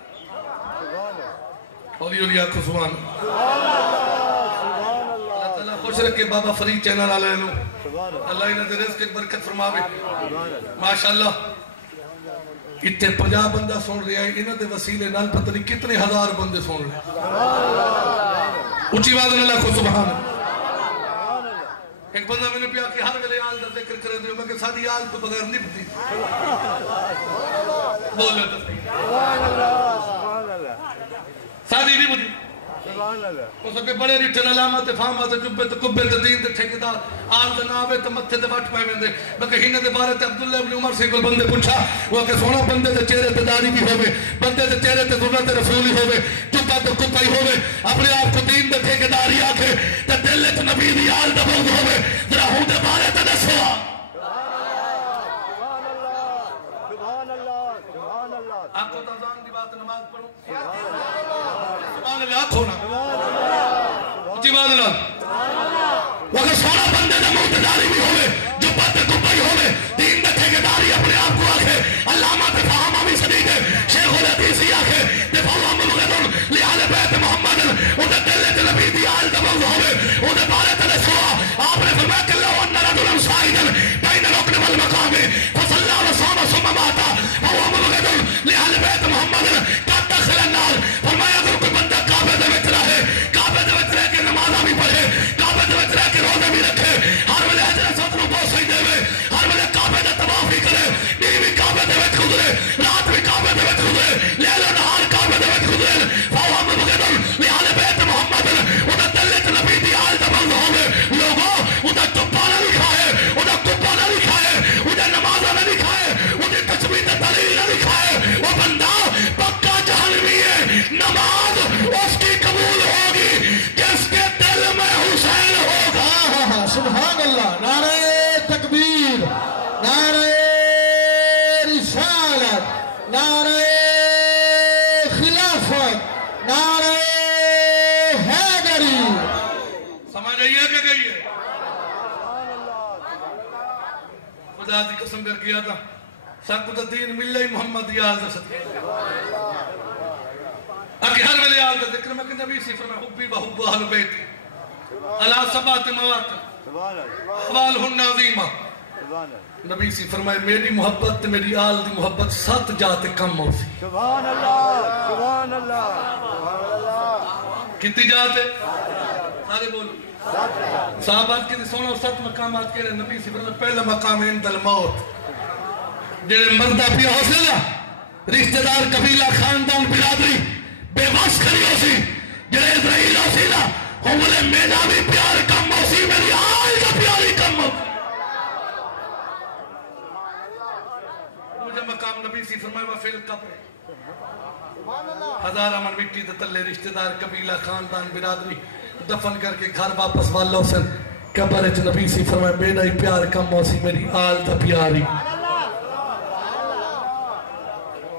اولی آنکھو سبحان اللہ تعالیٰ خوش رکھے بابا فرید چینل آلے نو اللہ انہاں دے رزق ایک برکت فرماوے ماشاءاللہ اتنے 50 بندہ سن رہا ہے انہاں دے وسیلے نال پتہ نہیں کتنے ہزار بندے سن رہے ہیں اچھی بات اللہ کو سبحان ایک بندہ میں نے پیا کہ ہر ویلے آل دا ذکر کرے دے میں کہ سادی آل تو بغیر نہیں پتی بولے تو سادی نہیں پتی اس کے بڑے ریٹھن علامات فامات جبے تو کبے تو دین تے ٹھیکیدار آل دا ناوے تو متھے تے وٹ پائے ویندے میں کہ ہن دے بارے تے عبداللہ ابن عمر سے کوئی بندے پوچھا وہ کہ سونا بندے تے چہرے تے داڑھی بھی ہوے بندے تے چہرے تے سنت رسول ہی ہوے جبا تے کتا ہی ہوے اپنے آپ کو دین دے ٹھیکیدار ہی آکھے تے دل وچ نبی دی آل دا بغض ہوے ذرا ہوں دے بارے تے دسو آپ کو تازان دی بات نماز پڑھو سبحان اللہ آنکھو نا جی بات اللہ وہ کہ سونا بندے دے مقتداری بھی ہوئے جو بات کبھائی ہوئے دین دے ٹھیکیداری اپنے آپ کو آکھے علامہ تے فہم آمی صدیق شیخ الحدیثی آکھے دفاع مبغدن لحال بیت محمد انہیں دلے تے نبی دی آل دمغ ہوئے انہیں بارے تے سوا آپ نے فرمایا کہ اللہ انہ رجلن سائدن بین رکن والمقام فصلہ وصام ثم ماتا فهو مبغدن لحال بیت محمد قد دخل النار فرمایا اگر کوئی بندہ کعبے دے وچ رہے کعبے دے وچ رہ کے نمازاں بھی پڑھے کعبے دے وچ رہ کے روزے بھی رکھے ہر ویلے حجر اسود نو بوسہ ہی دے ہر ویلے کعبے دا طواف بھی کرے دن بھی کعبے دے وچ گزرے رات بھی کعبے دے وچ گزرے لیل و نہار کعبے دے وچ گزرے فهو مبغدن لحال بیت محمد انہاں دل وچ نبی دی آل دا بغض ہوے لوگوں انہاں چپا نہ لکھا ہے انہاں کپا نہ لکھا ہے انہاں نمازاں نہ لکھا ہے انہاں تسبیح تے تحلیل نہ لکھا ہے وہ بندہ پکا جہنمی ہے نماز اس کی قبول ہوگی جس کے دل میں حسین ہوگا سبحان اللہ نعرہ تکبیر نعرہ رسالت نعرہ خلافت نعرہ حیدری سمجھ آئیے کہ گئی ہے خدا دی قسم کر کیا تھا ساکو دین ملہ محمد دی آل دا صدقہ اکی ہر ویلے آل دا ذکر میں کہ نبی سی فرمائے حبی و حب اہل بیت علا سبات موات حوال ہن عظیمہ نبی سی فرمائے میری محبت میری آل دی محبت 7 جاتے کم ہوسی سبحان اللہ سبحان اللہ کتنی جاتے سارے بولو صحابات کے سونا 7 مقامات کے لئے نبی سی فرمائے پہلا مقام عند الموت جنہیں مردہ پیا ہو سلا رشتہ دار قبیلہ خاندان برادری بے وس کری ہو سی جنہیں اسرائیل ہو سلا ہمولے میرا بھی پیار کم ہو سی میری آل کا پیاری کم ہو مجھے مقام نبی سی فرمائے وفیل قبر 1000 من مٹی دتلے رشتہ دار قبیلہ خاندان برادری دفن کر کے گھر واپس والوں سے قبر اچھ نبی سی فرمائے میرا ہی پیار کم ہو سی میری آل دا پیاری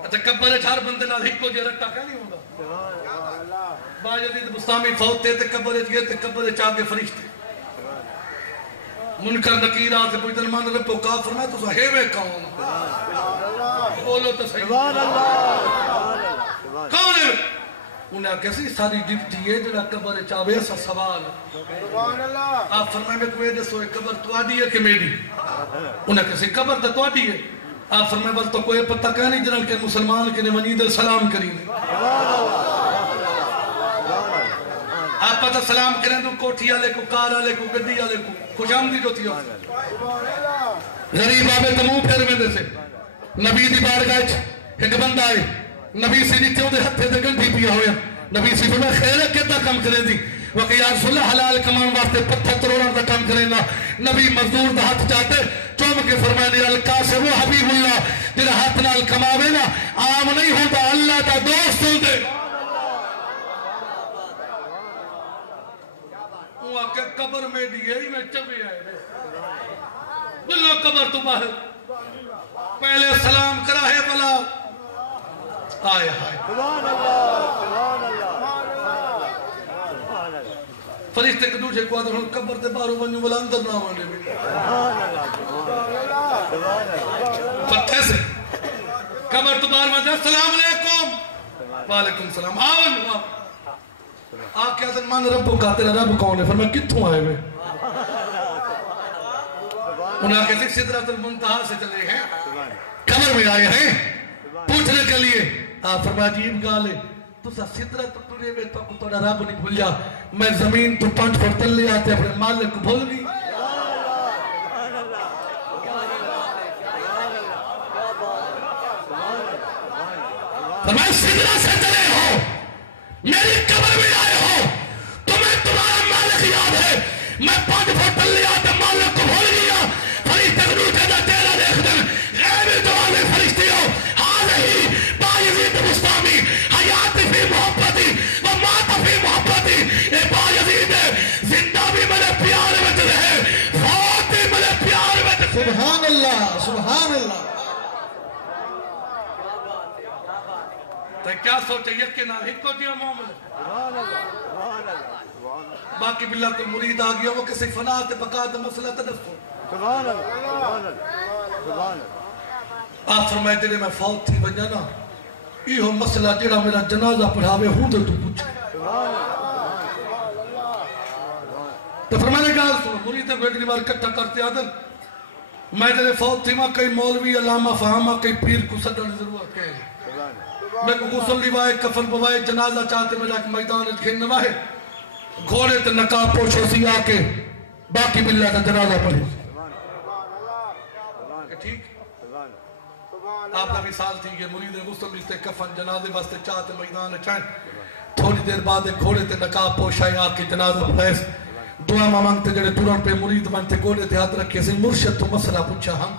اچھا قبر اچھ ہر بندے نال ہکو جے رکھتا کیا نہیں ہوگا باجدید مستامی فوتے تے قبر اچھ گئے تے قبر اچھ آگے فرشتے منکر نکیر آتے پوچھتے مان رب کافر میں تو صحیح کون بولو تو صحیح کون ہے انہیں کیسی ساری ڈپٹی ہے جنہا قبر چاہوے ایسا سوال آپ فرمائے میں کوئی دے سوئے قبر توادی ہے کہ میری انہیں کیسی قبر تو توادی ہے آپ فرمائے بل تو کوئی پتہ کہنی جنہا کہ مسلمان کے نے منید السلام کریں آپ پتہ سلام کریں تو کوٹھی آلے کو کار آلے کو گدی آلے کو خوش آمدی جو تھی غریب آبے تمہوں پھر میں دے سے نبی دی بارگاہ ایک بندہ آئے نبی سے نیتے ہوتے ہتھے دے گنڈی پیا ہویا نبی سے فرمائے خیرہ کتا کم کرے دی وقت یا رسول اللہ حلال کمان واسطے پتھر تروڑا دا کم کرے نا نبی مزدور دا ہاتھ چاہتے چوم کے فرمائے القاسم و حبیب اللہ جنہا ہاتھ نال کماوے نا عام نہیں ہوتا اللہ دا دوست ہوتے وہ کہ قبر میں دیئے ہی میں چبی آئے بلو قبر تو باہر پہلے سلام کرا ہے بلا آئے آئے سبحان اللہ سبحان اللہ فرشتے کے دوسرے کو آدھر ہوں قبر دے بارو بنیو بلا اندر نہ آنے بھی پتھے سے قبر تو بار مجھے السلام علیکم وعلیکم السلام آون آکے آدھر مان رب کو کہتے ہیں رب کون ہے فرمائے کتھوں آئے ہوئے انہاں کے ذکر صدرات المنتہا سے چلے ہیں قبر میں آئے ہیں پوچھنے کے لیے آپ فرمائے عجیب گالے تو سا صدرت ٹرے ہوئے تو کو توڑا رب نہیں بھولیا میں زمین تو 5 فٹ تل لے آتے اپنے مالک کو بھول گئی فرمائے صدرت سے چلے ہو میری قبر میں آئے ہو تمہیں تمہارا مالک یاد ہے میں 5 فٹ تل لے آتے مالک کو بھول گیا فرشتے کو دوٹے دا تیرا دیکھ دیں غیبی دوالے فرشتے ہو حالہی بایزید مستامی حیات فی محبتی و مات فی محبتی اے بایزید زندہ بھی ملے پیار میں رہے فوت بھی ملے پیار میں سبحان اللہ سبحان اللہ تو کیا سوچے یکی نال ہی کو دیا معاملہ باقی باللہ کوئی مرید آگیا وہ کسی فنا تے پکا تے مسئلہ تدفو سبحان اللہ سبحان اللہ سبحان اللہ آپ فرمائے جنہیں میں فوت تھی بنیا نا یہ ہو مسئلہ جڑا میرا جنازہ پڑھاوے ہوں دے تو پوچھے تو فرمائے گا مریدیں کو ایک بار کٹھا کرتے آدن میں جنہیں فوت تھی ماں کئی مولوی علامہ فہامہ کئی پیر کو صدر ضرورت کہے میں کو غسل لیوائے کفن بوائے جنازہ چاہتے میں جاکے میدان کھیلنے وائے گھوڑے تے نقاب پوچھو سی آکے باقی باللہ کا جنازہ پڑھے ٹھیک آپ نے مثال تھی کہ مرید غسل لیتے کفن جنازے واسطے چاہتے میدان چاہیں تھوڑی دیر بعد گھوڑے تے نقاب پوچھائے آکے جنازہ پڑھے دعا مانگتے جڑے تورن پہ مرید بنتے گھوڑے تے ہاتھ رکھے سی مرشد تو مسئلہ پوچھا ہم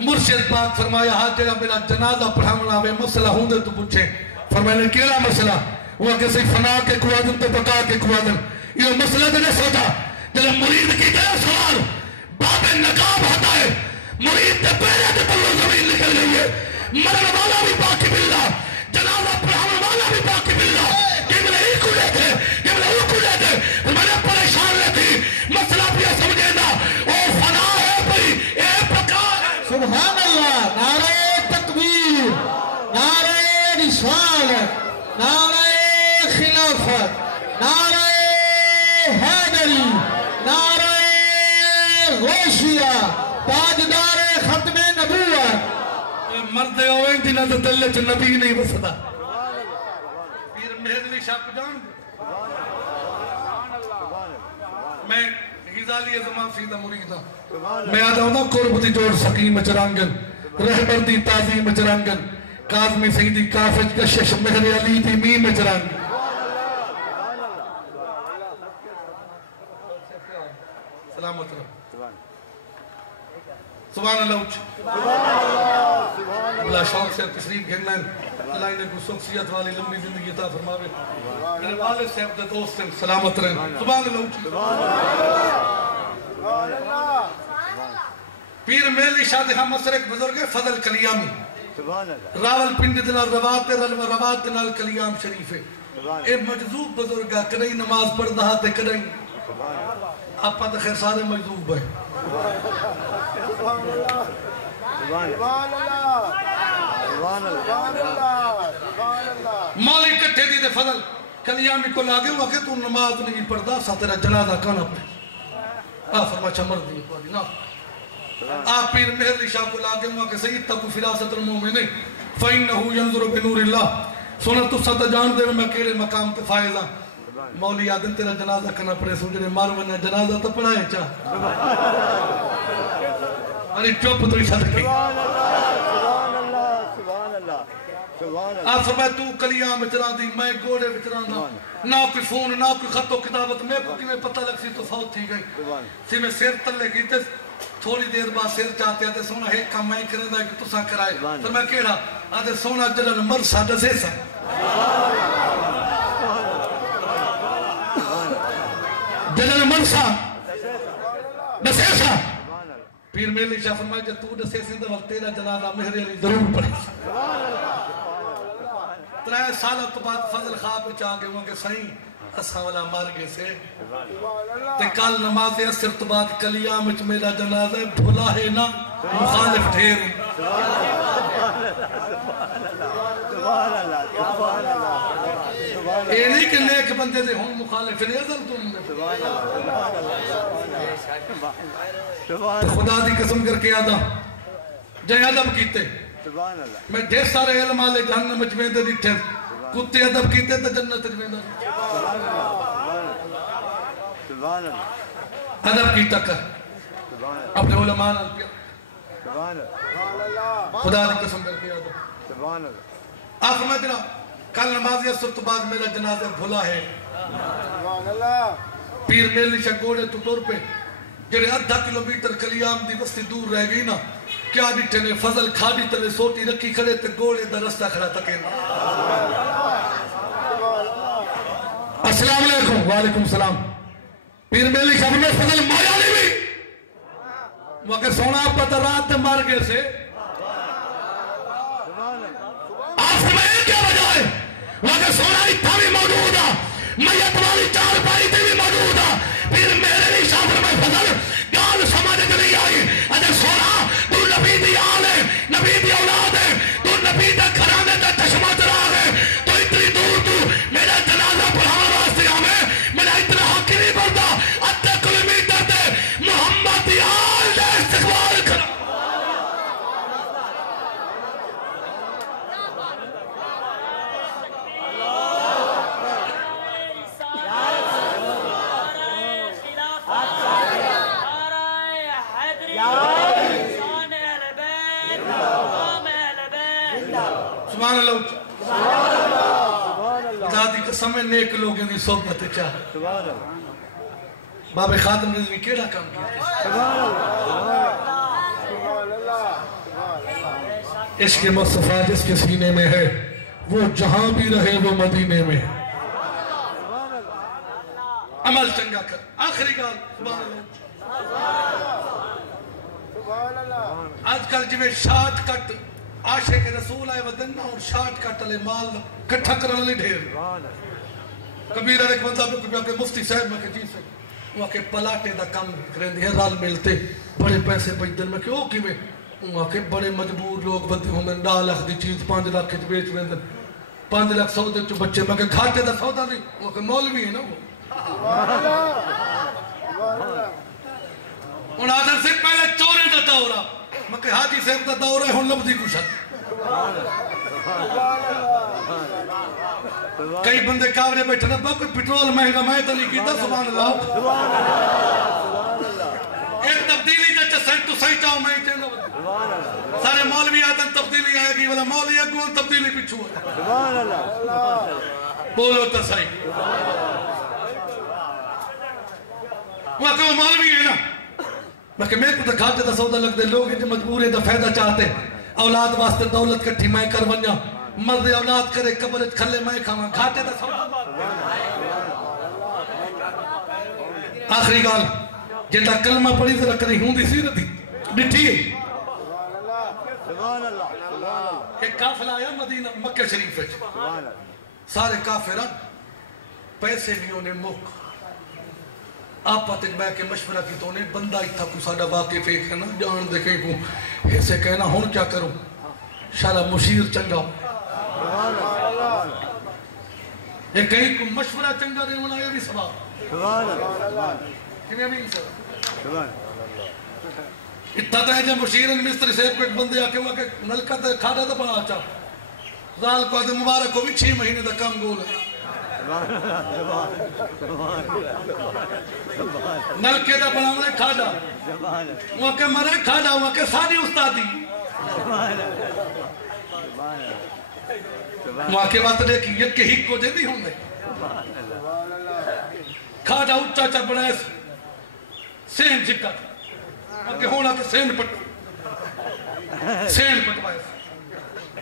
مرشد پاک فرمایا ہاں جڑا میرا جنازہ پڑھاونا ہوئے مسئلہ ہوں دے تو پوچھیں فرمایا نے کیڑا مسئلہ وہ کسی فنا کے کوادن تو بقا کے کوادن یہ مسئلہ دے نے سوچا جب مرید کی طرح سوال باب نقاب ہوتا ہے مرید تے پہلے تے پلو زمین نکل گئی ہے مرن والا بھی باقی باللہ جنازہ پڑھاونا والا بھی باقی باللہ قبلہ ہی کو لیتے قبلہ ہی کو لیتے فرمایا پریشان لیتی مسئلہ بھی سمجھے نا او فنا ہے بھئی اے بقا ہے سبحان اللہ نعرہ تکبیر نعرہ رسالت نعرہ خلافت نعرہ حیدری نعرہ غوثیہ تاجدار ختم نبوت مرد ہوئے جنہ تو دلے چھ نبی نہیں بسدا پیر مہدلی شاہ کو جان میں غزالی زمان سیدہ مریدہ میں آدھا ہوں قربتی جوڑ سقیم چرانگن رہبردی تعظیم چرانگن کاظمی سیدی کافج کشش مہر علی دی میم چرانگن سلامت رہا سبحان اللہ اچھ اللہ شوق سے تشریف گھننا اللہ انہیں کو سخصیت والی لمبی زندگی عطا فرماوے میرے والد صاحب دے دوست سے سلامت رہے سبحان اللہ اچھ پیر میلی شاہ ہم مصر ایک بزرگ ہے فضل کلیامی راول پنڈ دنال روات دنال کلیام شریف ہے اے مجذوب بزرگا کدئی نماز پڑھ دہا تے کدئی آپ تو خیر سارے مجذوب ہیں مولی کٹھے دی دے فضل کلیامی کو لاگے ہوا کہ تو نماز نہیں پڑھتا سا تیرا جنازہ کانا پڑے فرما چمر دی نا آپ پیر مہر علی شاہ کو لاگے ہوا کہ سید تکو فراست المومن فَإِنَّهُ يَنظُرُ بِنُورِ اللَّهِ سونا تو ساتھ جان دے میں کیڑے مقام تے فائزہ مولی آدم تیرا جنازہ کرنا پڑے سوچنے ماروانا جنازہ تو پڑھائے چاہ ارے چوپ تو ہی صدقی آپ فرمائے تو کلیاں بچران دی میں گوڑے بچران دا نہ کوئی فون نہ کوئی خط و کتابت میں کو کی میں پتہ لگ سی تو فوت تھی گئی سی میں سیر تلے کی تے تھوڑی دیر بعد سیر چاہتے ہیں سونا ایک کام میں کرنے دا کہ تو ساں کرائے فرمائے کیڑا آدھے سونا جلن مرسا دسے سا جلن مرسا دسے سا پیر میلی شاہ فرمائے جب تو دسے سندہ وقت تیرا جنازہ مہر علی ضرور پڑے 3 سالہ تو بعد فضل خواب چاہ گئے ہوں کہ صحیح اساں والا مار گئے سے تے کل نماز اثر تو بعد کلیام وچ میرا جنازہ بھولا ہے نا مخالف ٹھیر اے نہیں کہ نیک بندے دے ہوں مخالف نیزل تو خدا دی قسم کر کے آدھا جائے ادب کیتے میں ڈھیر سارے علم آلے جہنم وچ ویندے ڈٹھے کتے ادب کیتے تے جنت وچ ویندے ادب کیتا کر اپنے علماء نال پیا خدا دی قسم کر کے آدھا آپ فرمائے جناب کل نمازی اثر تو بعد میرا جنازہ بھولا ہے پیر میلی شاہ گوڑے تو طور پہ جڑے 1/2 کلومیٹر کلیام دی بستی دور رہ گئی نا کیا ڈٹھے نے فضل کھاڑی تلے سوٹی رکھی کھڑے تے گوڑے دا رستہ کھڑا تکے السلام علیکم وعلیکم السلام پیر میلی شاہ میں فضل مایا نہیں بھی وقت سونا پتہ رات تے مار گئے سے آپ فرمائے کیا وجہ ہے وقت سونا اتھا بھی موجود ہے میت والی 4 پائی تے بھی موجود ہے پھر میرے لیے شاہ فرمائے فضل گال سمجھ نہیں آئی اگر سونا تو نبی دی آل ہے نبی دی اولاد ہے تو نبی دا گھرانے دا چشمہ چراغ ہے تو اتنی دور تو میرا جنازہ پڑھانے واسطے ہمیں میرا اتنا حق نہیں بنتا 1/2 کلومیٹر دے محمد دی آل دے استقبال کرو سبحان اللہ خدا دی قسم ہے نیک لوگوں دی صحبت چاہ بابے خادم رضوی کیڑا کام کیا عشق مصطفیٰ جس کے سینے میں ہے وہ جہاں بھی رہے وہ مدینے میں ہے عمل چنگا کر آخری گال سبحان اللہ آج کل جو شارٹ کٹ عاشق رسول آئے ودن اور شارٹ کٹ لے مال کٹھا کرنے لے ڈھیر کبیرہ ایک بندہ کہ مفتی صاحب میں کہ جی سے وہاں کے پلاٹے دا کم کریں دے رال ملتے بڑے پیسے بجدن میں کہ او کی میں وہاں کے بڑے مجبور لوگ بندی ہوں میں 2 لاکھ دی چیز 5 لاکھ کے بیچ میں 5 لاکھ سودے چو بچے میں کہ گھاٹے دا سودا نہیں وہاں کہ مولوی ہے نا وہ ان آدھر سے پہلے چورے دا دورہ میں کہ حاجی صاحب دا دورہ ہے ہن لبدی کشت کئی بندے کاورے بیٹھے نا کوئی پٹرول مہنگا میں تو نہیں کیتا سبحان اللہ ایک تبدیلی جا سینٹ تو صحیح چاہو میں چاہو سارے مولوی آدھن تبدیلی آئے گی والا مولوی اگون تبدیلی پچھو ہے بولو تو صحیح وہاں کہ وہ مولوی ہے نا میں کہ میں تو گھاٹے دا سودا لگ دے لوگ جو مجبور ہے دا فیدہ چاہتے اولاد واسطے دولت کٹھی میں کر ونیا مرد اولاد کرے قبرت کھلے میں کھاما گھاٹے دا سودا آخری گال جیتا کلمہ پڑھی سے رکھ رہی ہوں دی سیرت دی ڈٹھی ہے ایک کافلہ آیا مدینہ مکہ شریف ہے سارے کافران پیسے بھی انہیں موقع آپا تک بے کے مشورہ کی تو انہیں بندہ اتھا کو ساڑا واقف ایک ہے نا جان دیکھیں کو ایسے کہنا ہون کیا کروں شالا مشیر چنگا یہ کہیں کو مشورہ چنگا دے ہونا یہ بھی سبا کنہیں بھی سبا اتھا ہے جب مشیرن مستری صاحب کو ایک بندے آکے ہوا کہ نلکہ تے کھاڑا تا بنا آچا زال کو آدھے مبارک کو بھی 6 مہینے دا کام گول ہے نلکے دا بنا ہونے کھاڑا وہاں کے مرے کھاڑا وہاں کے ساری استادی وہاں کے بات دیکھی یہ کہ ہی کو دے دی ہوں گے کھاڑا اچھا چا بنا ہے سین جکا وہاں کے ہونا کہ سین پٹ بائے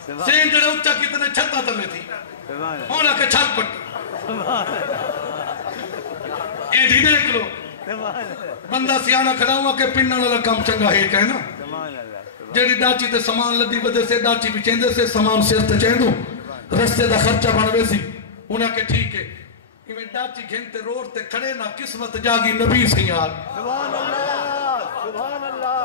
سین جڑے اچھا کتنے چھتا تلے تھی ہونا کہ چھت پٹ اے دی دیکھ لو بندہ سیانہ کھڑا ہوا کہ پننا والا کام چنگا ہے کہنا جیڑی ڈاچی تے سامان لدی بدے سے ڈاچی بھی چیندے سے سامان سے تے چیندو رستے دا خرچہ بنوے سی انہاں کہ ٹھیک ہے میں ڈاچی گھنتے روڑ تے کھڑے نہ قسمت جاگی نبی سے یار سبحان اللہ سبحان اللہ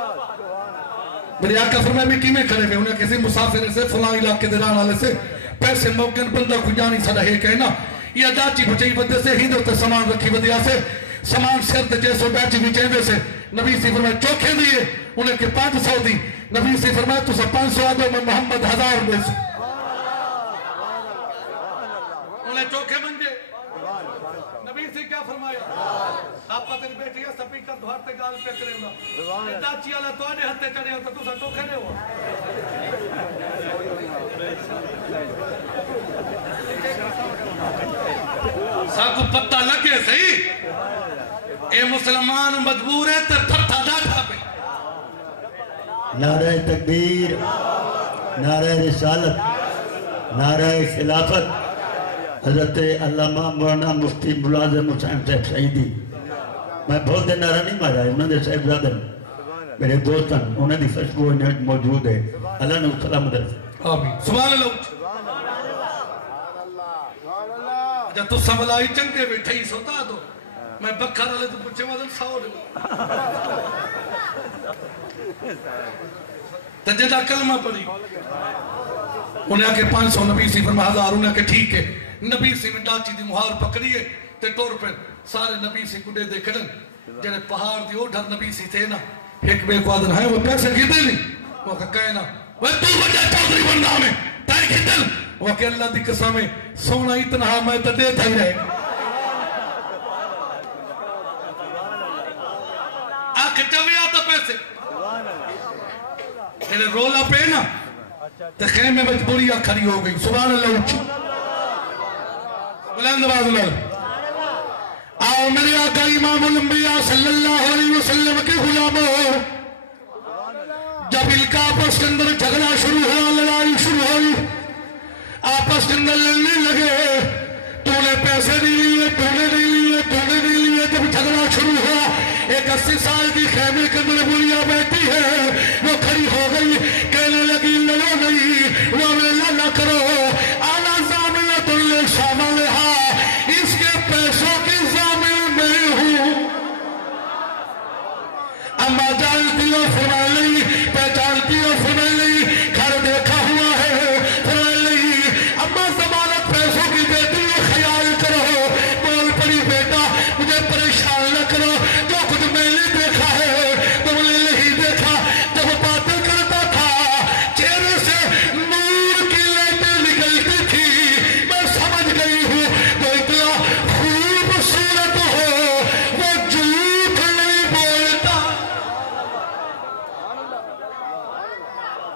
میری آقا فرمائے میں کیمیں کھڑے ہوئے انہیں کسی مسافر سے فلاں علاقے دران والے سے پیسے موقعن بندہ کو جانی سڑا ہے کہنا یہ ڈاچی بچائی بدے سے ہندو تے سامان رکھی بدیا سے سامان سرد جیسو ڈاچی بھی چیندے سے نبی سے فرمائے چوکھے دیئے انہیں کہ 500 دی نبی سے فرمائے تو سب 500 آدھو میں محمد 1000 دے سے انہیں چوکھے بن گئے نبی سے کیا فرمایا آپ پتہ نہیں بیٹھی ہے سبھی کا دھوارتے گال پہ کرے گا ڈاچی والا تو آنے ہتھے چڑھے ہوتا تو سب چوکھے نہیں ہوا سب کو پتہ لگے صحیح اے مسلمان مجبور ہے تر پتہ ڈاٹا پہ نعرہ تکبیر نعرہ رسالت نعرہ خلافت حضرت علامہ مولانا مفتی ملازم حسین صاحب سعیدی میں بہت دن نعرہ نہیں مارا ہے انہوں نے صاحب زیادہ میرے دوستان انہوں نے خوشبو موجود ہے اللہ نے سلام در آمین سبحان اللہ جب تو سملائی چنگے بیٹھے ہی سوتا دو میں بکھر علیہ تو پچھے مدن ساؤ دے تجدہ کلمہ پڑھی انہیں آکے 500 نبی سی فرما 1000 انہیں آکے ٹھیک ہے نبی سی میں ڈاچی دی مہار پکڑیے تے ٹور پر سارے نبی سی کڈے دے کھڑن جنہیں پہاڑ دی اوڈھر نبی سی تھے نا ایک بے قوادن ہے وہ پیسے کی دے نہیں وہ کہنا وہ تو وجہ چودری بندہ میں تائے کی دل وہ کہ اللہ دی قسمیں سونا اتنا میں تو دیتا ہی رہے آنکھ چویا تو پیسے تیرے رولا پہ نا تے خیمے مجبوریہ کھڑی ہو گئی سبحان اللہ اچھی بلند باز اللہ آؤ میرے آقا امام الانبیاء صلی اللہ علیہ وسلم کے غلاموں جب الکا آپس کے اندر جھگڑا شروع ہوا لڑائی شروع ہوئی آپس کے اندر لڑنے لگے تو نے پیسے نہیں لیے تو نے نہیں لیے تو نے نہیں لیے جب جھگڑا شروع ہوا ایک 80 سال کی خیمے کے اندر بڑھیا بیٹھی ہے وہ کھڑی ہو گئی کہنے لگی لڑو نہیں وہ میلا نہ کرو آلہ زامنت اللہ شاملہا اس کے پیسوں کی زامن میں ہوں اما جانتی ہو فرمائے لئی پہچانتی ہو فرمائے لئی گھر دیکھا ہوا ہے فرمائے لئی اما ضمانت پیسوں کی دیتی ہے خیال کرو بول پڑی بیٹا مجھے پریشان نہ کرو جو کچھ میں نے دیکھا ہے تم نے نہیں دیکھا جب باتیں کرتا تھا چہرے سے نور کی لائٹیں نکلتی تھی میں سمجھ گئی ہوں تو اتنا خوبصورت ہو وہ جھوٹ نہیں بولتا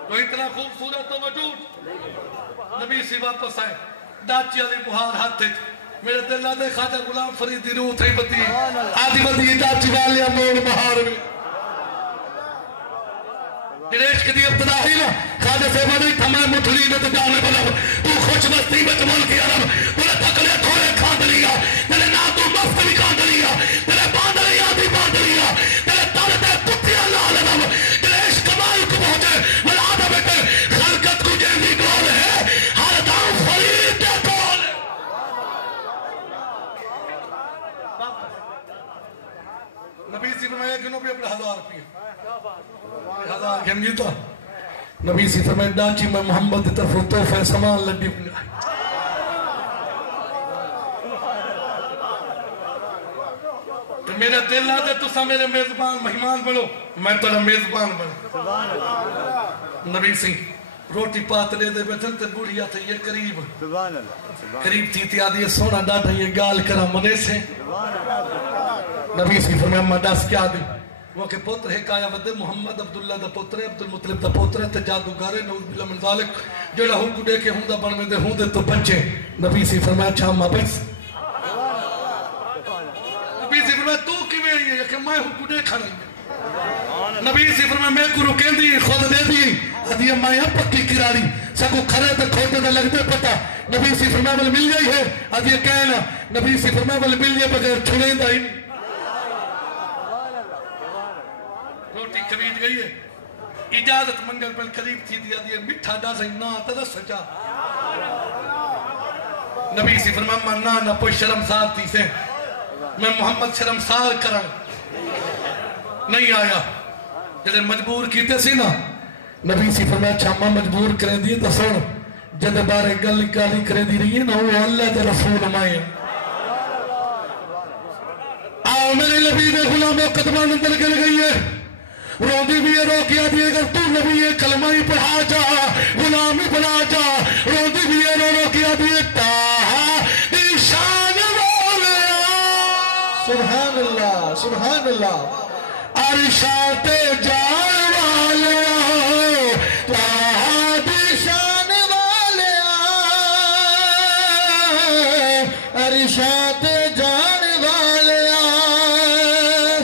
تو اتنا خوبصورت تو وہ جھوٹ نبی سی واپس آئے ڈاچی علی مہار ہاتھ تھے میرے دل نہ دیکھا جا غلام فریدی روح تھی بتی آدھی بتی ڈاچی والے امور مہار میں جریش کی دی ابتدائی نا خواجہ سے بڑی تھمائے مٹھلی نے تو جانے بلب تو خوش مستی میں تمال کی عرب تُنے تکلے تھوڑے کھاند لیا تیرے نا تو مفت بھی کھاند لیا تیرے باندھر یادی باندھ لیا تیرے تارتے کتیا لال رب جریش کمال کو پہنچے ملادہ بیٹے خلقت کو جیلی گول ہے ہر دام فرید کے کول ہزار گھن گیتا نبی سی فرمائے ڈانچی میں محمد دی طرف توفہ سامان لڈی بنگائی میرا دل آدھے تو سا میرے میزبان مہمان بڑھو میں ترہ میزبان بڑھو نبی سی روٹی پات لے دے بیٹھن تے بوڑھیا تھے یہ قریب تھی تھی آدھی یہ سونا ڈاٹا یہ گال کرا منے سے نبی سی فرمائے اما ڈاس کیا دی وہ کہ پوتر ہے کایا ودے محمد عبداللہ دا پوتر ہے عبدالمطلب دا پوتر ہے تے جادوگارے نعوذ باللہ من ذالک جوڑا ہوں کو دے کے ہوں دا بن میں دے ہوں دے تو بچے نبی سی فرمایا اچھا اما بیس نبی سی فرمایا تو کی میں یہ کہ میں ہوں کو دے کھا نہیں نبی سی فرمایا میں کو رکین دی خود دے دی ادھی اما یہاں پکی کراری سکو کھرے تے کھوٹے تے لگتے پتا نبی سی فرمایا بل مل جائی ہے ادھی کہنا نبی سی فرمایا بل مل جائے بغیر چھڑیں دا ہی روٹی خرید گئی ہے اجازت منگل پر قریب تھی دیا دیا مٹھا ڈا سہی نا تدس سجا نبی سی فرمایا نا پوئی شرمسار تھی سے میں محمد شرمسار کرن نہیں آیا جلے مجبور کیتے سی نا نبی سی فرمایا چھاما مجبور کریں دیئے تو سن جد بارے گالی کریں دی رہی ہے نا وہ اللہ دے رسول مائیں آؤ میرے نبی دے غلاموں قدمان اندر گر گئی ہے روندی بھی ہے روکیا دیئے اگر تو نبی کلمہ ہی پڑھا جا غلامی پڑھا جا روندی بھی ہے روکیا دیئے تاہا ایشان والیا سبحان اللہ سبحان اللہ عرشات جان والیا تاہا ایشان والیا عرشات جان والیا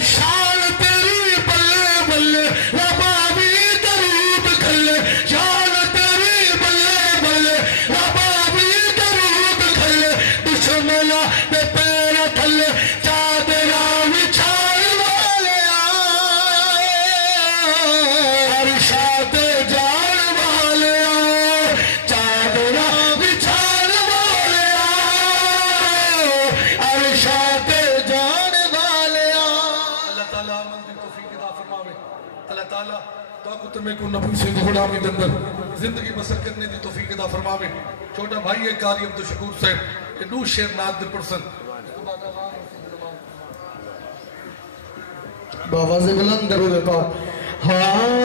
شان تیری بلے بلے ربابی درود کھلے شان تیری بلے بلے ربابی درود کھلے دشمنہ دے پیر تھلے چادرہ وچھائے والیا عرشات جان والیا چادرہ وچھائے والیا عرشات جان والیا اللہ تعالیٰ عمل دی توفیق عطا فرماوے اللہ تعالیٰ تو کو تمہیں کو نبی سے غلامی دے اندر زندگی بسر کرنے دی توفیق عطا فرماوے چھوٹا بھائی ہے قاری عبدالشکور صاحب یہ دو شیر ناد دے پرسن بابا سے بلند درود پاک ہاں